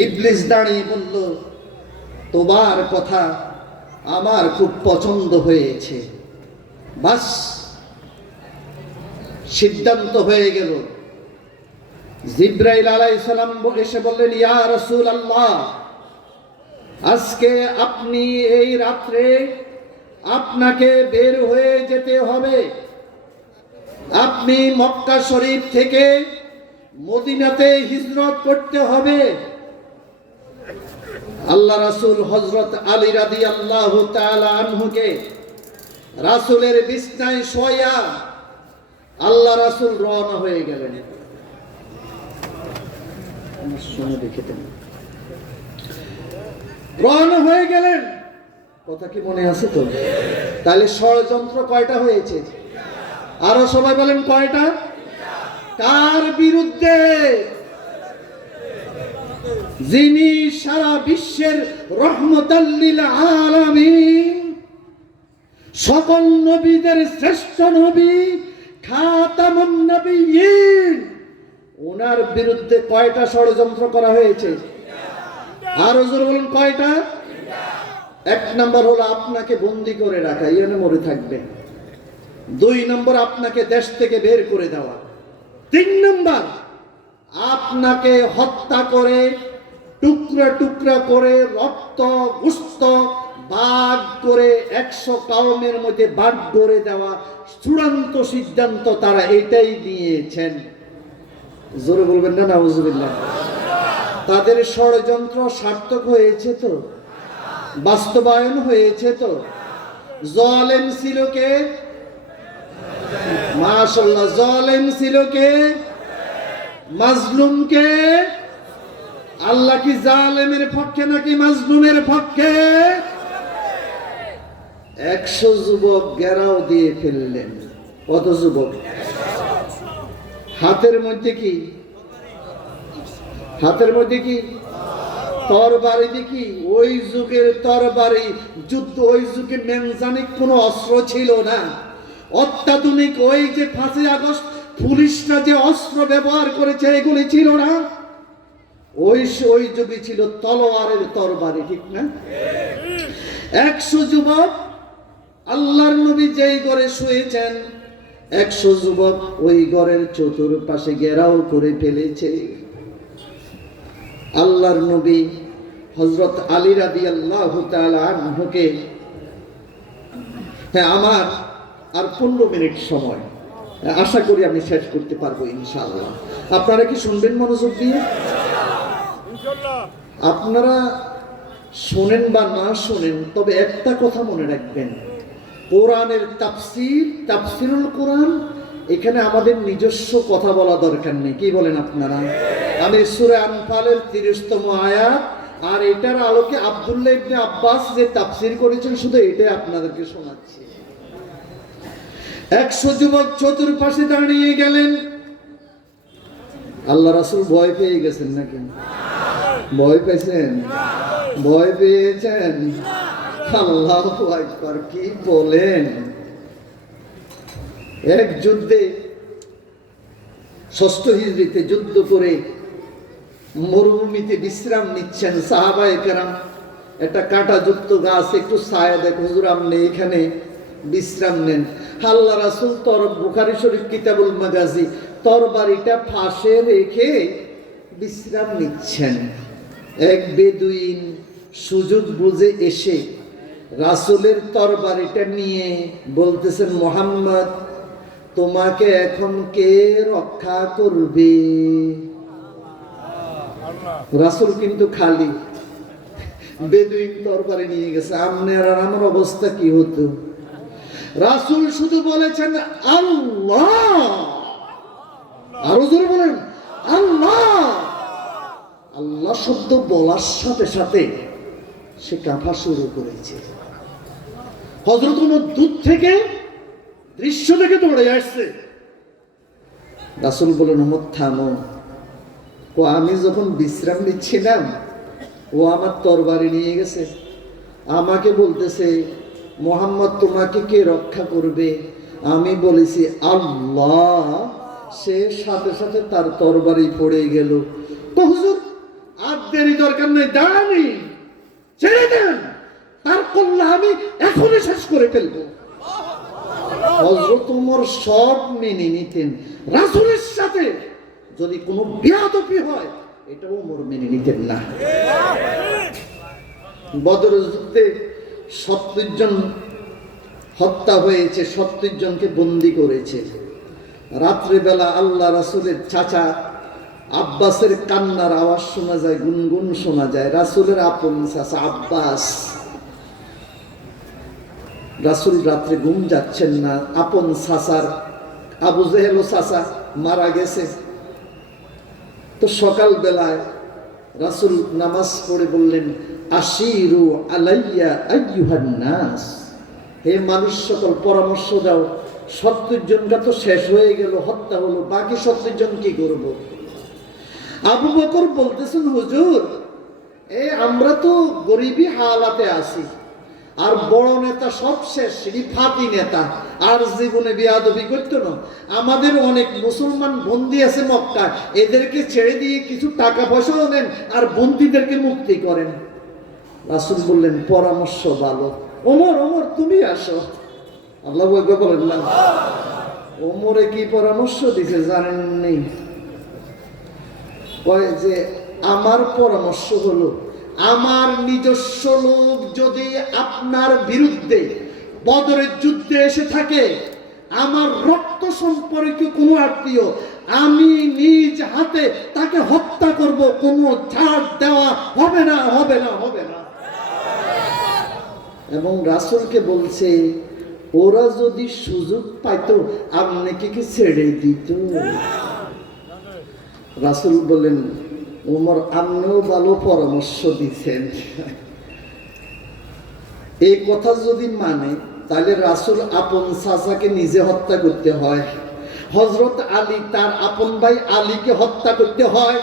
ইবলিস দাঁড়িয়ে বলল, তোমার কথা আমার খুব পছন্দ হয়েছে। বাস, সিদ্ধান্ত হয়ে গেল। জিবরাইল আলাইহিস সালাম এসে বললেন, ইয়া রাসূলুল্লাহ, আজকে আপনি এই রাত্রে আপনাকে বের হয়ে যেতে হবে। আপনি মক্কা শরীফ থেকে মদিনাতে হিজরত করতে হবে। আল্লাহ রাসূল হযরত আলী রাদিয়াল্লাহু তাআলা আনহুকে রাসূলের বিছনায় শোয়া আল্লাহ রাসূল রওনা হয়ে গেলেন। শুনে দেখেন, রওনা হয়ে গেলেন। কথা কি মনে আছে তো? তাহলে ষড়যন্ত্র কয়টা হয়েছে? আরো সবাই বলেন কয়টা? কার বিরুদ্ধে? যিনি সারা বিশ্বের রহমতাল লিল আলামিন, সকল নবীদের শ্রেষ্ঠ নবী, খাতামুন নবিয়্যিন, ওনার বিরুদ্ধে কয়টা ষড়যন্ত্র করা হয়েছে? আরো জোরে বলুন কয়টা? এক নাম্বার হলো আপনাকে বন্দী করে রাখা, ইয়েনে মরে থাকবে। 2 নম্বর আপনাকে দেশ থেকে বের করে দেওয়া। 3 নম্বর আপনাকে হত্যা করে টুকরা টুকরা করে রক্ত গোশত ভাগ করে 100 কওমের মধ্যে ভাগ করে দেওয়া। চূড়ান্ত সিদ্ধান্ত তারা এটাই নিয়েছেন। জোরে বলবেন না নাউজুবিল্লাহ। তাদের ষড়যন্ত্র সার্থক হয়েছে তো? বাস্তবায়ন হয়েছে তো? জালেম ছিল কে? মাশাআল্লাহ। জালেম ছিল কে? মাজলুম কে? আল্লাহ কি জালেমের পক্ষে নাকি মাজলুমের পক্ষে? 100 যুবক ঘেরাও দিয়ে ফেললেন। কত যুবক? হাতের মধ্যে কি? হাতের মধ্যে কি? তরবারি দেখি। ওই যুগের তরবারি যুদ্ধ, ওই যুগে মেনজানিক কোনো অস্ত্র ছিল না। অত্যাধুনিক ওই যে 5ই আগস্ট পুলিশরা যে অস্ত্র ব্যবহার করেছে এগুলি ছিল না। ওই যুগে ছিল তলোয়ারের তরবারি, ঠিক না? 100 যুবক, আল্লাহর নবী যেই ঘরে শুয়েছেন 100 যুবক ওই ঘরের চতুর্পাশে ঘেরাও করে ফেলেছে। আল্লাহর নবী হযরত আলী রাদিয়াল্লাহু তাআলা আনহুকে, হ্যাঁ আমার আর 15 মিনিট সময়, আশা করি আমি শেষ করতে পারবো ইনশাআল্লাহ। আপনারা কি শুনবেন মনোযোগ দিয়ে? আপনারা শোনেন বা না শোনেন, তবে একটা কথা মনে রাখবেন, কোরআনের তাফসীর, তাফসীরুল কোরআন, এখানে আমাদের নিজস্ব কথা বলা দরকার নেই। কি বলেন আপনারা? আমি সূরা আনফালের 30তম আয়াত আর এটার আলোকে আব্দুল্লাহ ইবনে আব্বাস যে তাফসীর করেছেন শুধু এটাই আপনাদেরকে শোনাচ্ছি। 100 যুবক চতুর্পাশে দাঁড়িয়ে গেলেন। আল্লাহ রাসূল ভয় পেয়ে গেছেন নাকি? ভয় পেয়েছেন? ভয় পেয়েছেন? আল্লাহু আকবার, কি বলেন! এক যুদ্ধে 6ষ্ঠ হিজরিতে যুদ্ধ করে মরুভূমিতে বিশ্রাম নিচ্ছেন সাহাবায়ে কেরাম। একটা কাঁটাযুক্ত গাছ, একটু ছায়া দেখো হুজুর, আপনি এখানে বিশ্রাম নেন। আল্লাহ রাসূল বুখারী শরীফ কিতাবুল মাগাজি তরবারিটা পাশে রেখে বিশ্রাম নিচ্ছেন। এক বেদুইন সুযোগ বুঝে এসে রাসূলের তরবারিটা নিয়ে বলতেছেন, মুহাম্মদ তোমাকে এখন কে রক্ষা করবে? রাসূল কিন্তু খালি, বেদুইন তরবারি নিয়ে গেছে, আপনার আর আমার অবস্থা কি হতো? রাসূল শুধু বলেছেন আল্লাহ, আরো জোরে বলেন আল্লাহ। আল্লাহ শব্দ বলার সাথে সাথে সে কাঁপা শুরু করেছে। হযরত ওমর দূর থেকে দৃশ্য দেখে দৌড়ে আসছে। রাসূল বলেন, ওমর থামো। ও আমি যখন বিশ্রাম নিচ্ছিলাম, ও আমার তরবারি নিয়ে গেছে, আমাকে বলতেছে, মুহাম্মদ তোমাকে কে রক্ষা করবে? আমি বলেছি আল্লাহ। সে সাথে সাথে তার তরবারি পড়ে গেল। তো হুজুর আর দেরি দরকার নেই, দাঁড়ানি, ছেড়ে দেন, তার কল্লা আমি এখনই শেষ করে ফেলবো। হযরত ওমর সব মেনে নিতেন। রাসূলের সাথে যদি কোনো বেয়াদবি হয়, এটাও ওমর মেনে নিতেন না। বদরের যুদ্ধে 70 জন হত্যা হয়েছে, 70 জনকে বন্দী করেছে। রাত্রিবেলা আল্লাহ রাসূলের চাচা আব্বাসের কান্নার আওয়াজ শোনা যায়, গুনগুন শোনা যায়। রাসূলের আপন চাচা আব্বাস, রাসূল রাত্রে ঘুম যাচ্ছেন না, আপন চাচার আবু জেহেল চাচা মারা গেছে। তো সকাল বেলায় রাসূল নামাজ পড়ে বললেন, আশিরু আলাইয়া আইয়ুহান নাস, হে মানুষ সকল পরামর্শ দাও। 70 জনটা তো শেষ হয়ে গেল, হত্যা হলো, বাকি 70 জন কি করব? আবু বকর বলতেছেন, হুজুর আমরা তো গরিবী হালাতে আছি, আর বড় নেতা সব শেষ, রিফাতি নেতা, আর জীবনে বেয়াদবি করতো না। আমাদের অনেক মুসলমান বন্দী আছে মক্কা, এদেরকে ছেড়ে দিয়ে কিছু টাকা পয়সাও নেন আর বন্দীদেরকে মুক্তি করেন। রাসূল বললেন, পরামর্শ ভালো। ওমর ওমর তুমি আসো। আল্লাহু আকবার বলেন না। ওমরে কি পরামর্শ দিছে জানেন নেই? কয় যে আমার পরামর্শ হলো, আমার নিজস্ব লোক যদি আপনার বিরুদ্ধে বদরের যুদ্ধে এসে থাকে, আমার রক্ত সম্পর্কে কোনো আত্মীয়, আমি নিজ হাতে তাকে হত্যা করব, কোনো ছাড় দেওয়া হবে না, হবে না, হবে না। এবং রাসূলকে বলছে, ওরা যদি সুযোগ পাইতো আপনাকে কি ছেড়ে দিত? রাসূল বলেন, ওমর আপনিও ভালো পরামর্শ দিচ্ছেন। এই কথা যদি মানে, তাহলে রাসূল আপন চাচাকে নিজে হত্যা করতে হয়, হযরত আলী তার আপন ভাই আলীকে হত্যা করতে হয়।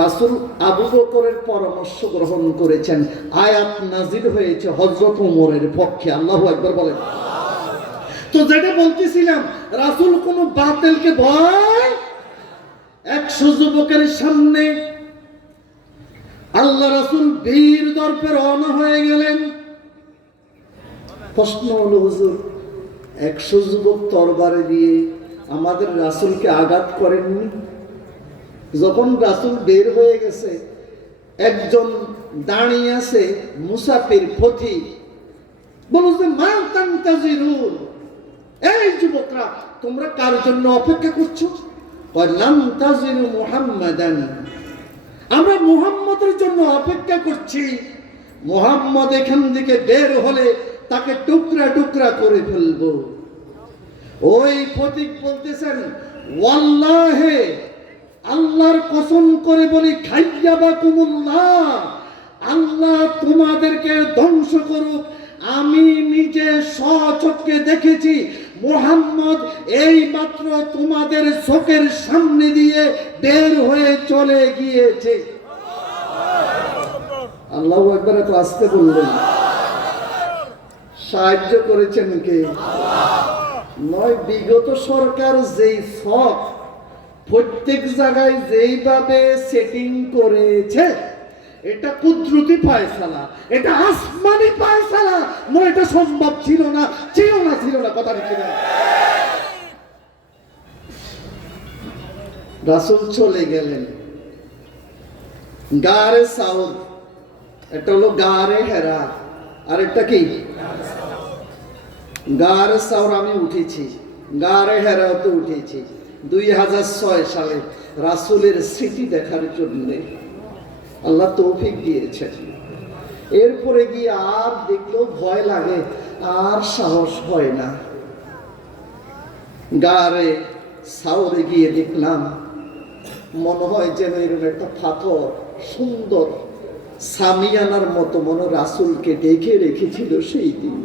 রাসূল আবু বকরের পরামর্শ গ্রহণ করেছেন, আয়াত নাজিল হয়েছে হযরত ওমরের পক্ষে। আল্লাহু আকবার বলেন। তো যেটা বলতেছিলাম, রাসূল কোন বাতিলকে ভয়, 100 যুবকের সামনে আল্লাহ রাসূল বীর দর্পে রওনা হয়ে গেলেন। প্রশ্ন হলো, হুজুর 100 যুবক তরবারি দিয়ে আমাদের রাসূলকে আঘাত করেননি? যখন রাসূল বের হয়ে গেছে, একজন দাঁড়িয়ে আছে মুসাফির ফতি, বলছে, মা তানতাজিরুন, এই যুবকরা তোমরা কার জন্য অপেক্ষা করছো? লাম তাজিরু মুহাম্মাদান, আমরা মুহাম্মদের জন্য অপেক্ষা করছি। মুহাম্মদ এখান থেকে বের হলে তাকে টুকরা টুকরা করে ফেলবো। ওই ফতিক বলতেছেন, ওয়াল্লাহি, আল্লাহর কসম করে বলি, খাইয়াবাকুমুল্লাহ, আল্লাহ তোমাদেরকে ধ্বংস করুক। আমি নিজে স্বচক্ষে দেখেছি, মুহাম্মদ এই মাত্র তোমাদের চোখের সামনে দিয়ে বের হয়ে চলে গিয়েছে। আল্লাহু আকবার। তো আসতে বললেন, সাহায্য করেছেন কে? নয় বিগত সরকার যেই সব প্রত্যেক জায়গায় যেইভাবে সেটিং করেছে, এটা কুদরতি ফায়সালা, এটা আসমানি ফায়সালা নয়, এটা সম্ভব ছিল না, ছিল না, ছিল না, কথা ঠিক না। রাসূল চলে গেলেন গারে সাউদ, এটা হলো গারে হেরা, আর এটা কি গারে সাউর। আমি উঠেছি, গারে হেরাতে উঠেছি 2006 সালে রাসূলের স্মৃতি দেখার জন্য। আল্লাহ তৌফিক দিয়েছেন। এরপরে গিয়ে আর দেখলেও ভয় লাগে, আর সাহস হয় না। গারে সাউরে গিয়ে দেখলাম, মনে হয় যেন এরকম একটা পাথর সুন্দর সামিয়ানার মতো মনে রাসূলকে ডেকে রেখেছিল সেই দিন।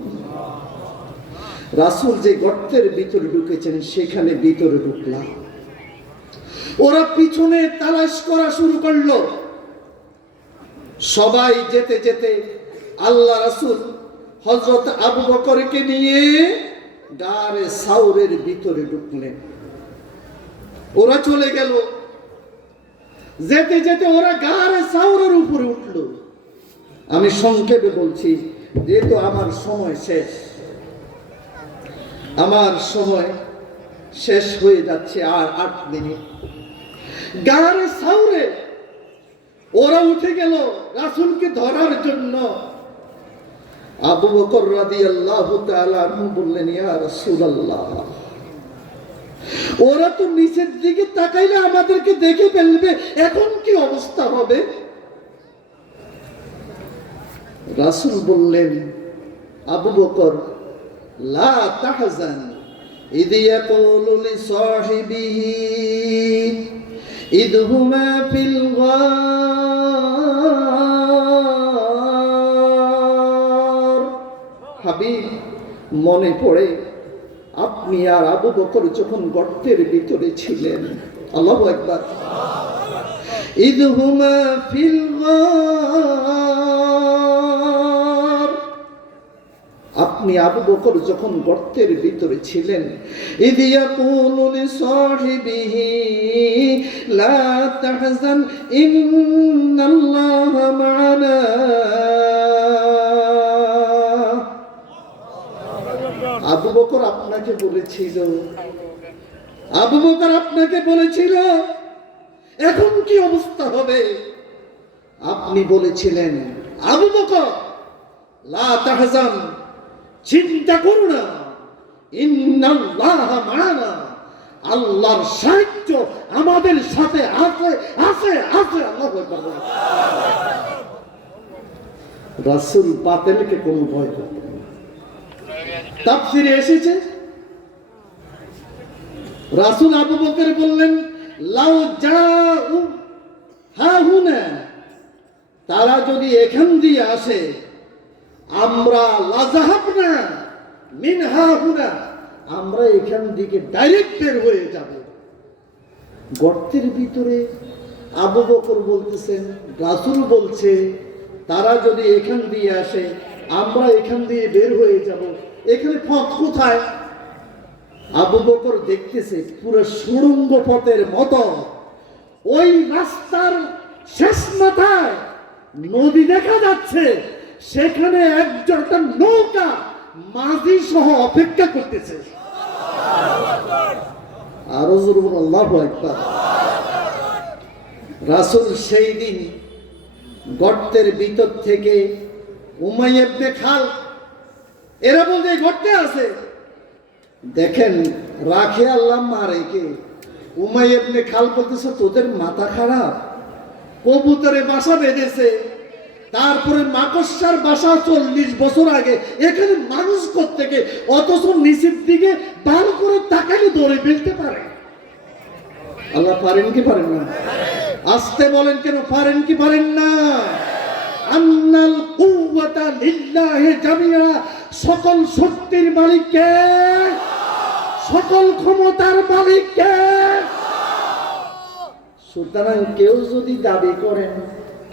রাসূল যে গর্তের ভিতরে ঢুকেছেন সেখানে ভিতরে ঢুকলাম। ওরা পিছনে তালাশ করা শুরু করলো। সবাই যেতে যেতে আল্লাহ রাসূল হযরত আবু বকরকে নিয়ে গারে সাউরের ভিতরে ঢুকলেন। ওরা চলে গেল। যেতে যেতে ওরা গারে সাউরের উপরে উঠল। আমি সংক্ষেপে বলছি, যেহেতু আমার সময় শেষ, আমার সময় শেষ হয়ে যাচ্ছে আর 8 মিনিট। গারে সাউরে ওরা উঠে গেল রাসূলকে ধরার জন্য। আবু বকর রাদিয়াল্লাহু তাআলা আনহু বললেন, ইয়া রাসূলুল্লাহ, ওরা তো নিচের দিকে তাকাইলে আমাদেরকে দেখে ফেলবে, এখন কি অবস্থা হবে? রাসূল বললেন, আবু বকর, লা তাহজান ইদ ইয়াকুলু লিসাহিবিহি ইদ হুমা ফিল গার। হাবিব, মনে পড়ে আপনি আর আবু বকর যখন গর্তের ভিতরে ছিলেন। আল্লাহু আকবার। ইদ হুমা ফিল গার, আপনি আবু বকর যখন গর্তের ভিতরে ছিলেন। ইদ ইয়াকুলু লিসাহিবিহি লা তাহজান ইন্নাল্লাহা মা'ানা। আবু বকর আপনাকে বলেছিল, আবু বকর আপনাকে বলেছিল এখন কি অবস্থা হবে? আপনি বলেছিলেন, আবু বকর, লা তাহজান, চিন্তা করো না, ইন্নাল্লাহা মা'ানা, আল্লাহর সাহায্য আমাদের সাথে আছে আছে আছে। আল্লাহু আকবার। রাসূল বাতিলকে কোনো ভয় করতেন না। তাফসীরে এসেছে, রাসূল আবু বকর বললেন, লাউ জাউ হা হুনা, তারা যদি এখান দিয়ে আসে, আমরা লাযাহাবনা মিন হা হুনা, আমরা এখান দিকে ডাইরেক্ট বের হয়ে যাব। গর্তের ভিতরে আবু বকর বলতেছেন, রাসূল বলছে তারা যদি এখান দিয়ে আসে আমরা এখান দিয়ে বের হয়ে যাব। এখানে পথ কোথায়? আবু বকর দেখতেছে পুরো সুড়ঙ্গ পথের মতো ওই রাস্তার শেষ মাথায় নদী দেখা যাচ্ছে, সেখানে একটা নৌকা মাঝি সহ অপেক্ষা করতেছে। আরো জোরে বলুন আল্লাহু আকবার। রাসূল সেই দিন গর্তের ভিতর থেকে উমাইয়া ইবনে খালদ, এরা বলতে গর্তে আছে, দেখেন রাখে আল্লাহ মারে কে। উমাইয়া ইবনে খালদ বলতেছে, তোদের মাথা খারাপ? কবুতরে বাসা বেঁধেছে, তারপরে মাকড়সার বাসা 40 বছর আগে, এখানে মানুষ কোত্থেকে? অথচ নিচের দিকে বার করে তাকালে ধরে ফেলতে পারে। আল্লাহ পারেন কি পারেন না? আসতে বলেন কেন, পারেন কি পারেন না? আন্নাল কুওয়াতা লিল্লাহি জামিআ, সকল শক্তির মালিক কে? সকল ক্ষমতার মালিক কে? সুতরাং কেউ যদি দাবি করেন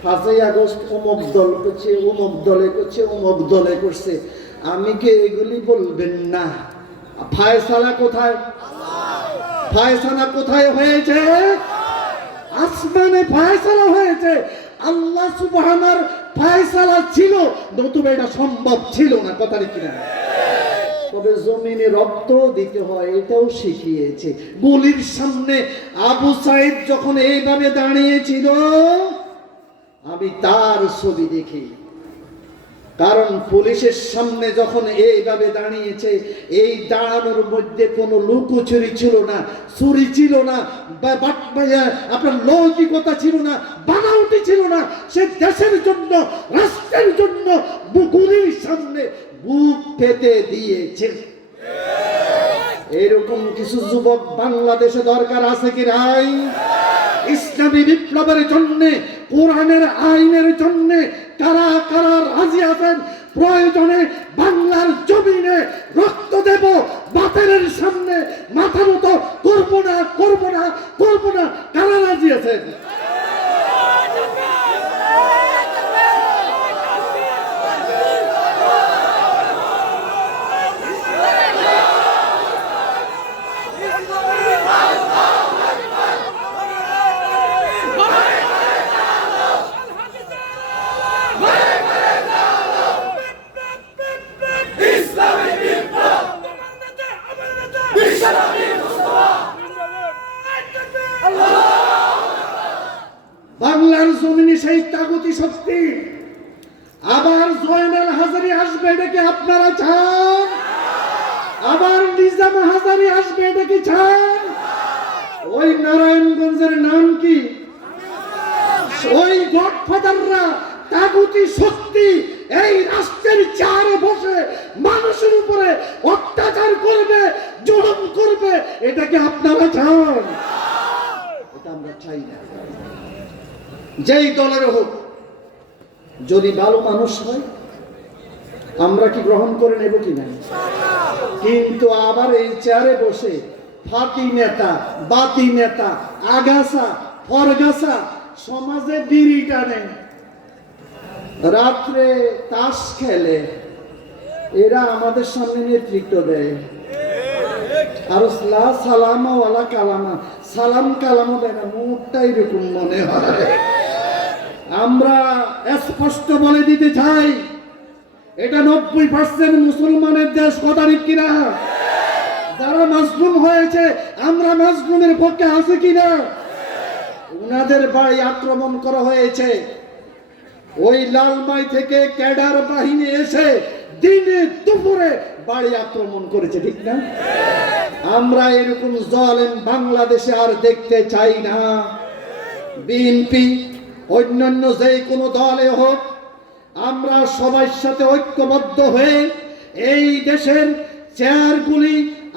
5ই আগস্ট অমুক দল করছে, অমুক দলে করছে, অমুক দলে করছে, আমি কে এগুলি বলবেন না। ফায়সালা কোথায়? ফায়সালা কোথায় হয়েছে? আসমানে ফায়সালা হয়েছে। আল্লাহ সুবহানার ফায়সালা ছিল, নতুবা এটা সম্ভব ছিল না। কথা ঠিক না? তবে জমিনে রক্ত দিতে হয় এটাও শিখিয়েছে। গুলির সামনে আবু সাইদ যখন এইভাবে দাঁড়িয়েছিল, আমি তার ছবি দেখি, কারণ পুলিশের সামনে যখন এইভাবে দাঁড়িয়েছে, এই দাঁড়ানোর মধ্যে কোনো লুকোচুরি ছিল না, চুরি ছিল না, আপনার লৌকিকতা ছিল না, বানাউটি ছিল না। সে দেশের জন্য, রাষ্ট্রের জন্য গুলির সামনে বুক পেতে দিয়েছে। এরকম কিছু যুবক বাংলাদেশে দরকার আছে কি নাই? ইসলামী বিপ্লবের জন্য, কোরআনের আইনের জন্য কারা কারা রাজি আছেন প্রয়োজনে বাংলার জমিনে রক্ত দেব, বাতিলের সামনে মাথা নত করব না, করব না, করব না, কারা রাজি আছেন? বাংলার জমিনে সেই তাগুতি শক্তি আবার জয়নাল হাজারী আসবে, এটা কি আপনারা চান? আবার নিজাম হাজারী আসবে, এটা কি চান? ওই নারায়ণগঞ্জের নাম কি? ওই গডফাদাররা তাগুতি শক্তি এই রাষ্ট্রের চেয়ারে বসে মানুষের উপরে অত্যাচার করবে, জুলুম করবে, এটা কি আপনারা চান? এটা আমরা চাই না। যেই দলের হোক, যদি ভালো মানুষ হয় আমরা কি গ্রহণ করে নেব কি না? কিন্তু আবার এই চেয়ারে বসে ফাঁকি নেতা, বাতি নেতা, আগাছা ফরগাছা সমাজে বিড়ি টানে, রাত্রে তাস খেলে, এরা আমাদের সামনে নেতৃত্ব দেয়। আর সালামা ওয়ালা কালামা, সালাম কালামও দেয় না, মুখটা এরকম মনে হয়। আমরা স্পষ্ট বলে দিতে চাই, এটা 90% মুসলমানের দেশ, কথা ঠিক কিনা? যারা মাজলুম হয়েছে, আমরা মাজলুমের পক্ষে আছে কিনা? উনাদের বাড়ি আক্রমণ করা হয়েছে, ওই লালমাই থেকে ক্যাডার বাহিনী এসে দিনে দুপুরে বাড়ি আক্রমণ করেছে, ঠিক না? আমরা এরকম জালেম বাংলাদেশে আর দেখতে চাই না। বিএনপি অন্যান্য যে কোনো দলে হোক, আমরা সবার সাথে ঐক্যবদ্ধ হয়ে এই দেশের চেয়ারগুলি,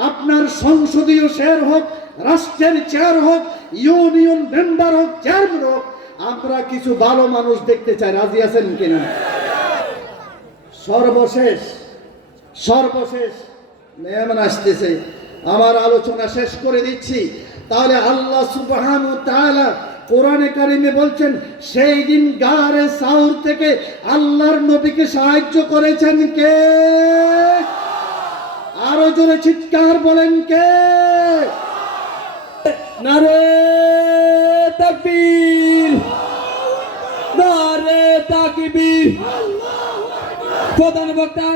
আপনার সংসদীয় চেয়ার হোক, রাষ্ট্রের চেয়ার হোক, ইউনিয়ন মেম্বার হোক, চেয়ারম্যান হোক, আমরা কিছু ভালো মানুষ দেখতে চাই। রাজি আছেন কিনা? সর্বশেষ মেহমান আসতেছে, আমার আলোচনা শেষ করে দিচ্ছি। তাহলে আল্লাহ সুবহানাহু ওয়া তাআলা কোরআনে কারিমে বলছেন, সেই দিন গারে সাউর থেকে আল্লাহর নবীকে সাহায্য করেছেন কে? আরো জোরে চিৎকার বলেন কে? নারে তাকবীর, নারে তাকবীর। প্রধান বক্তা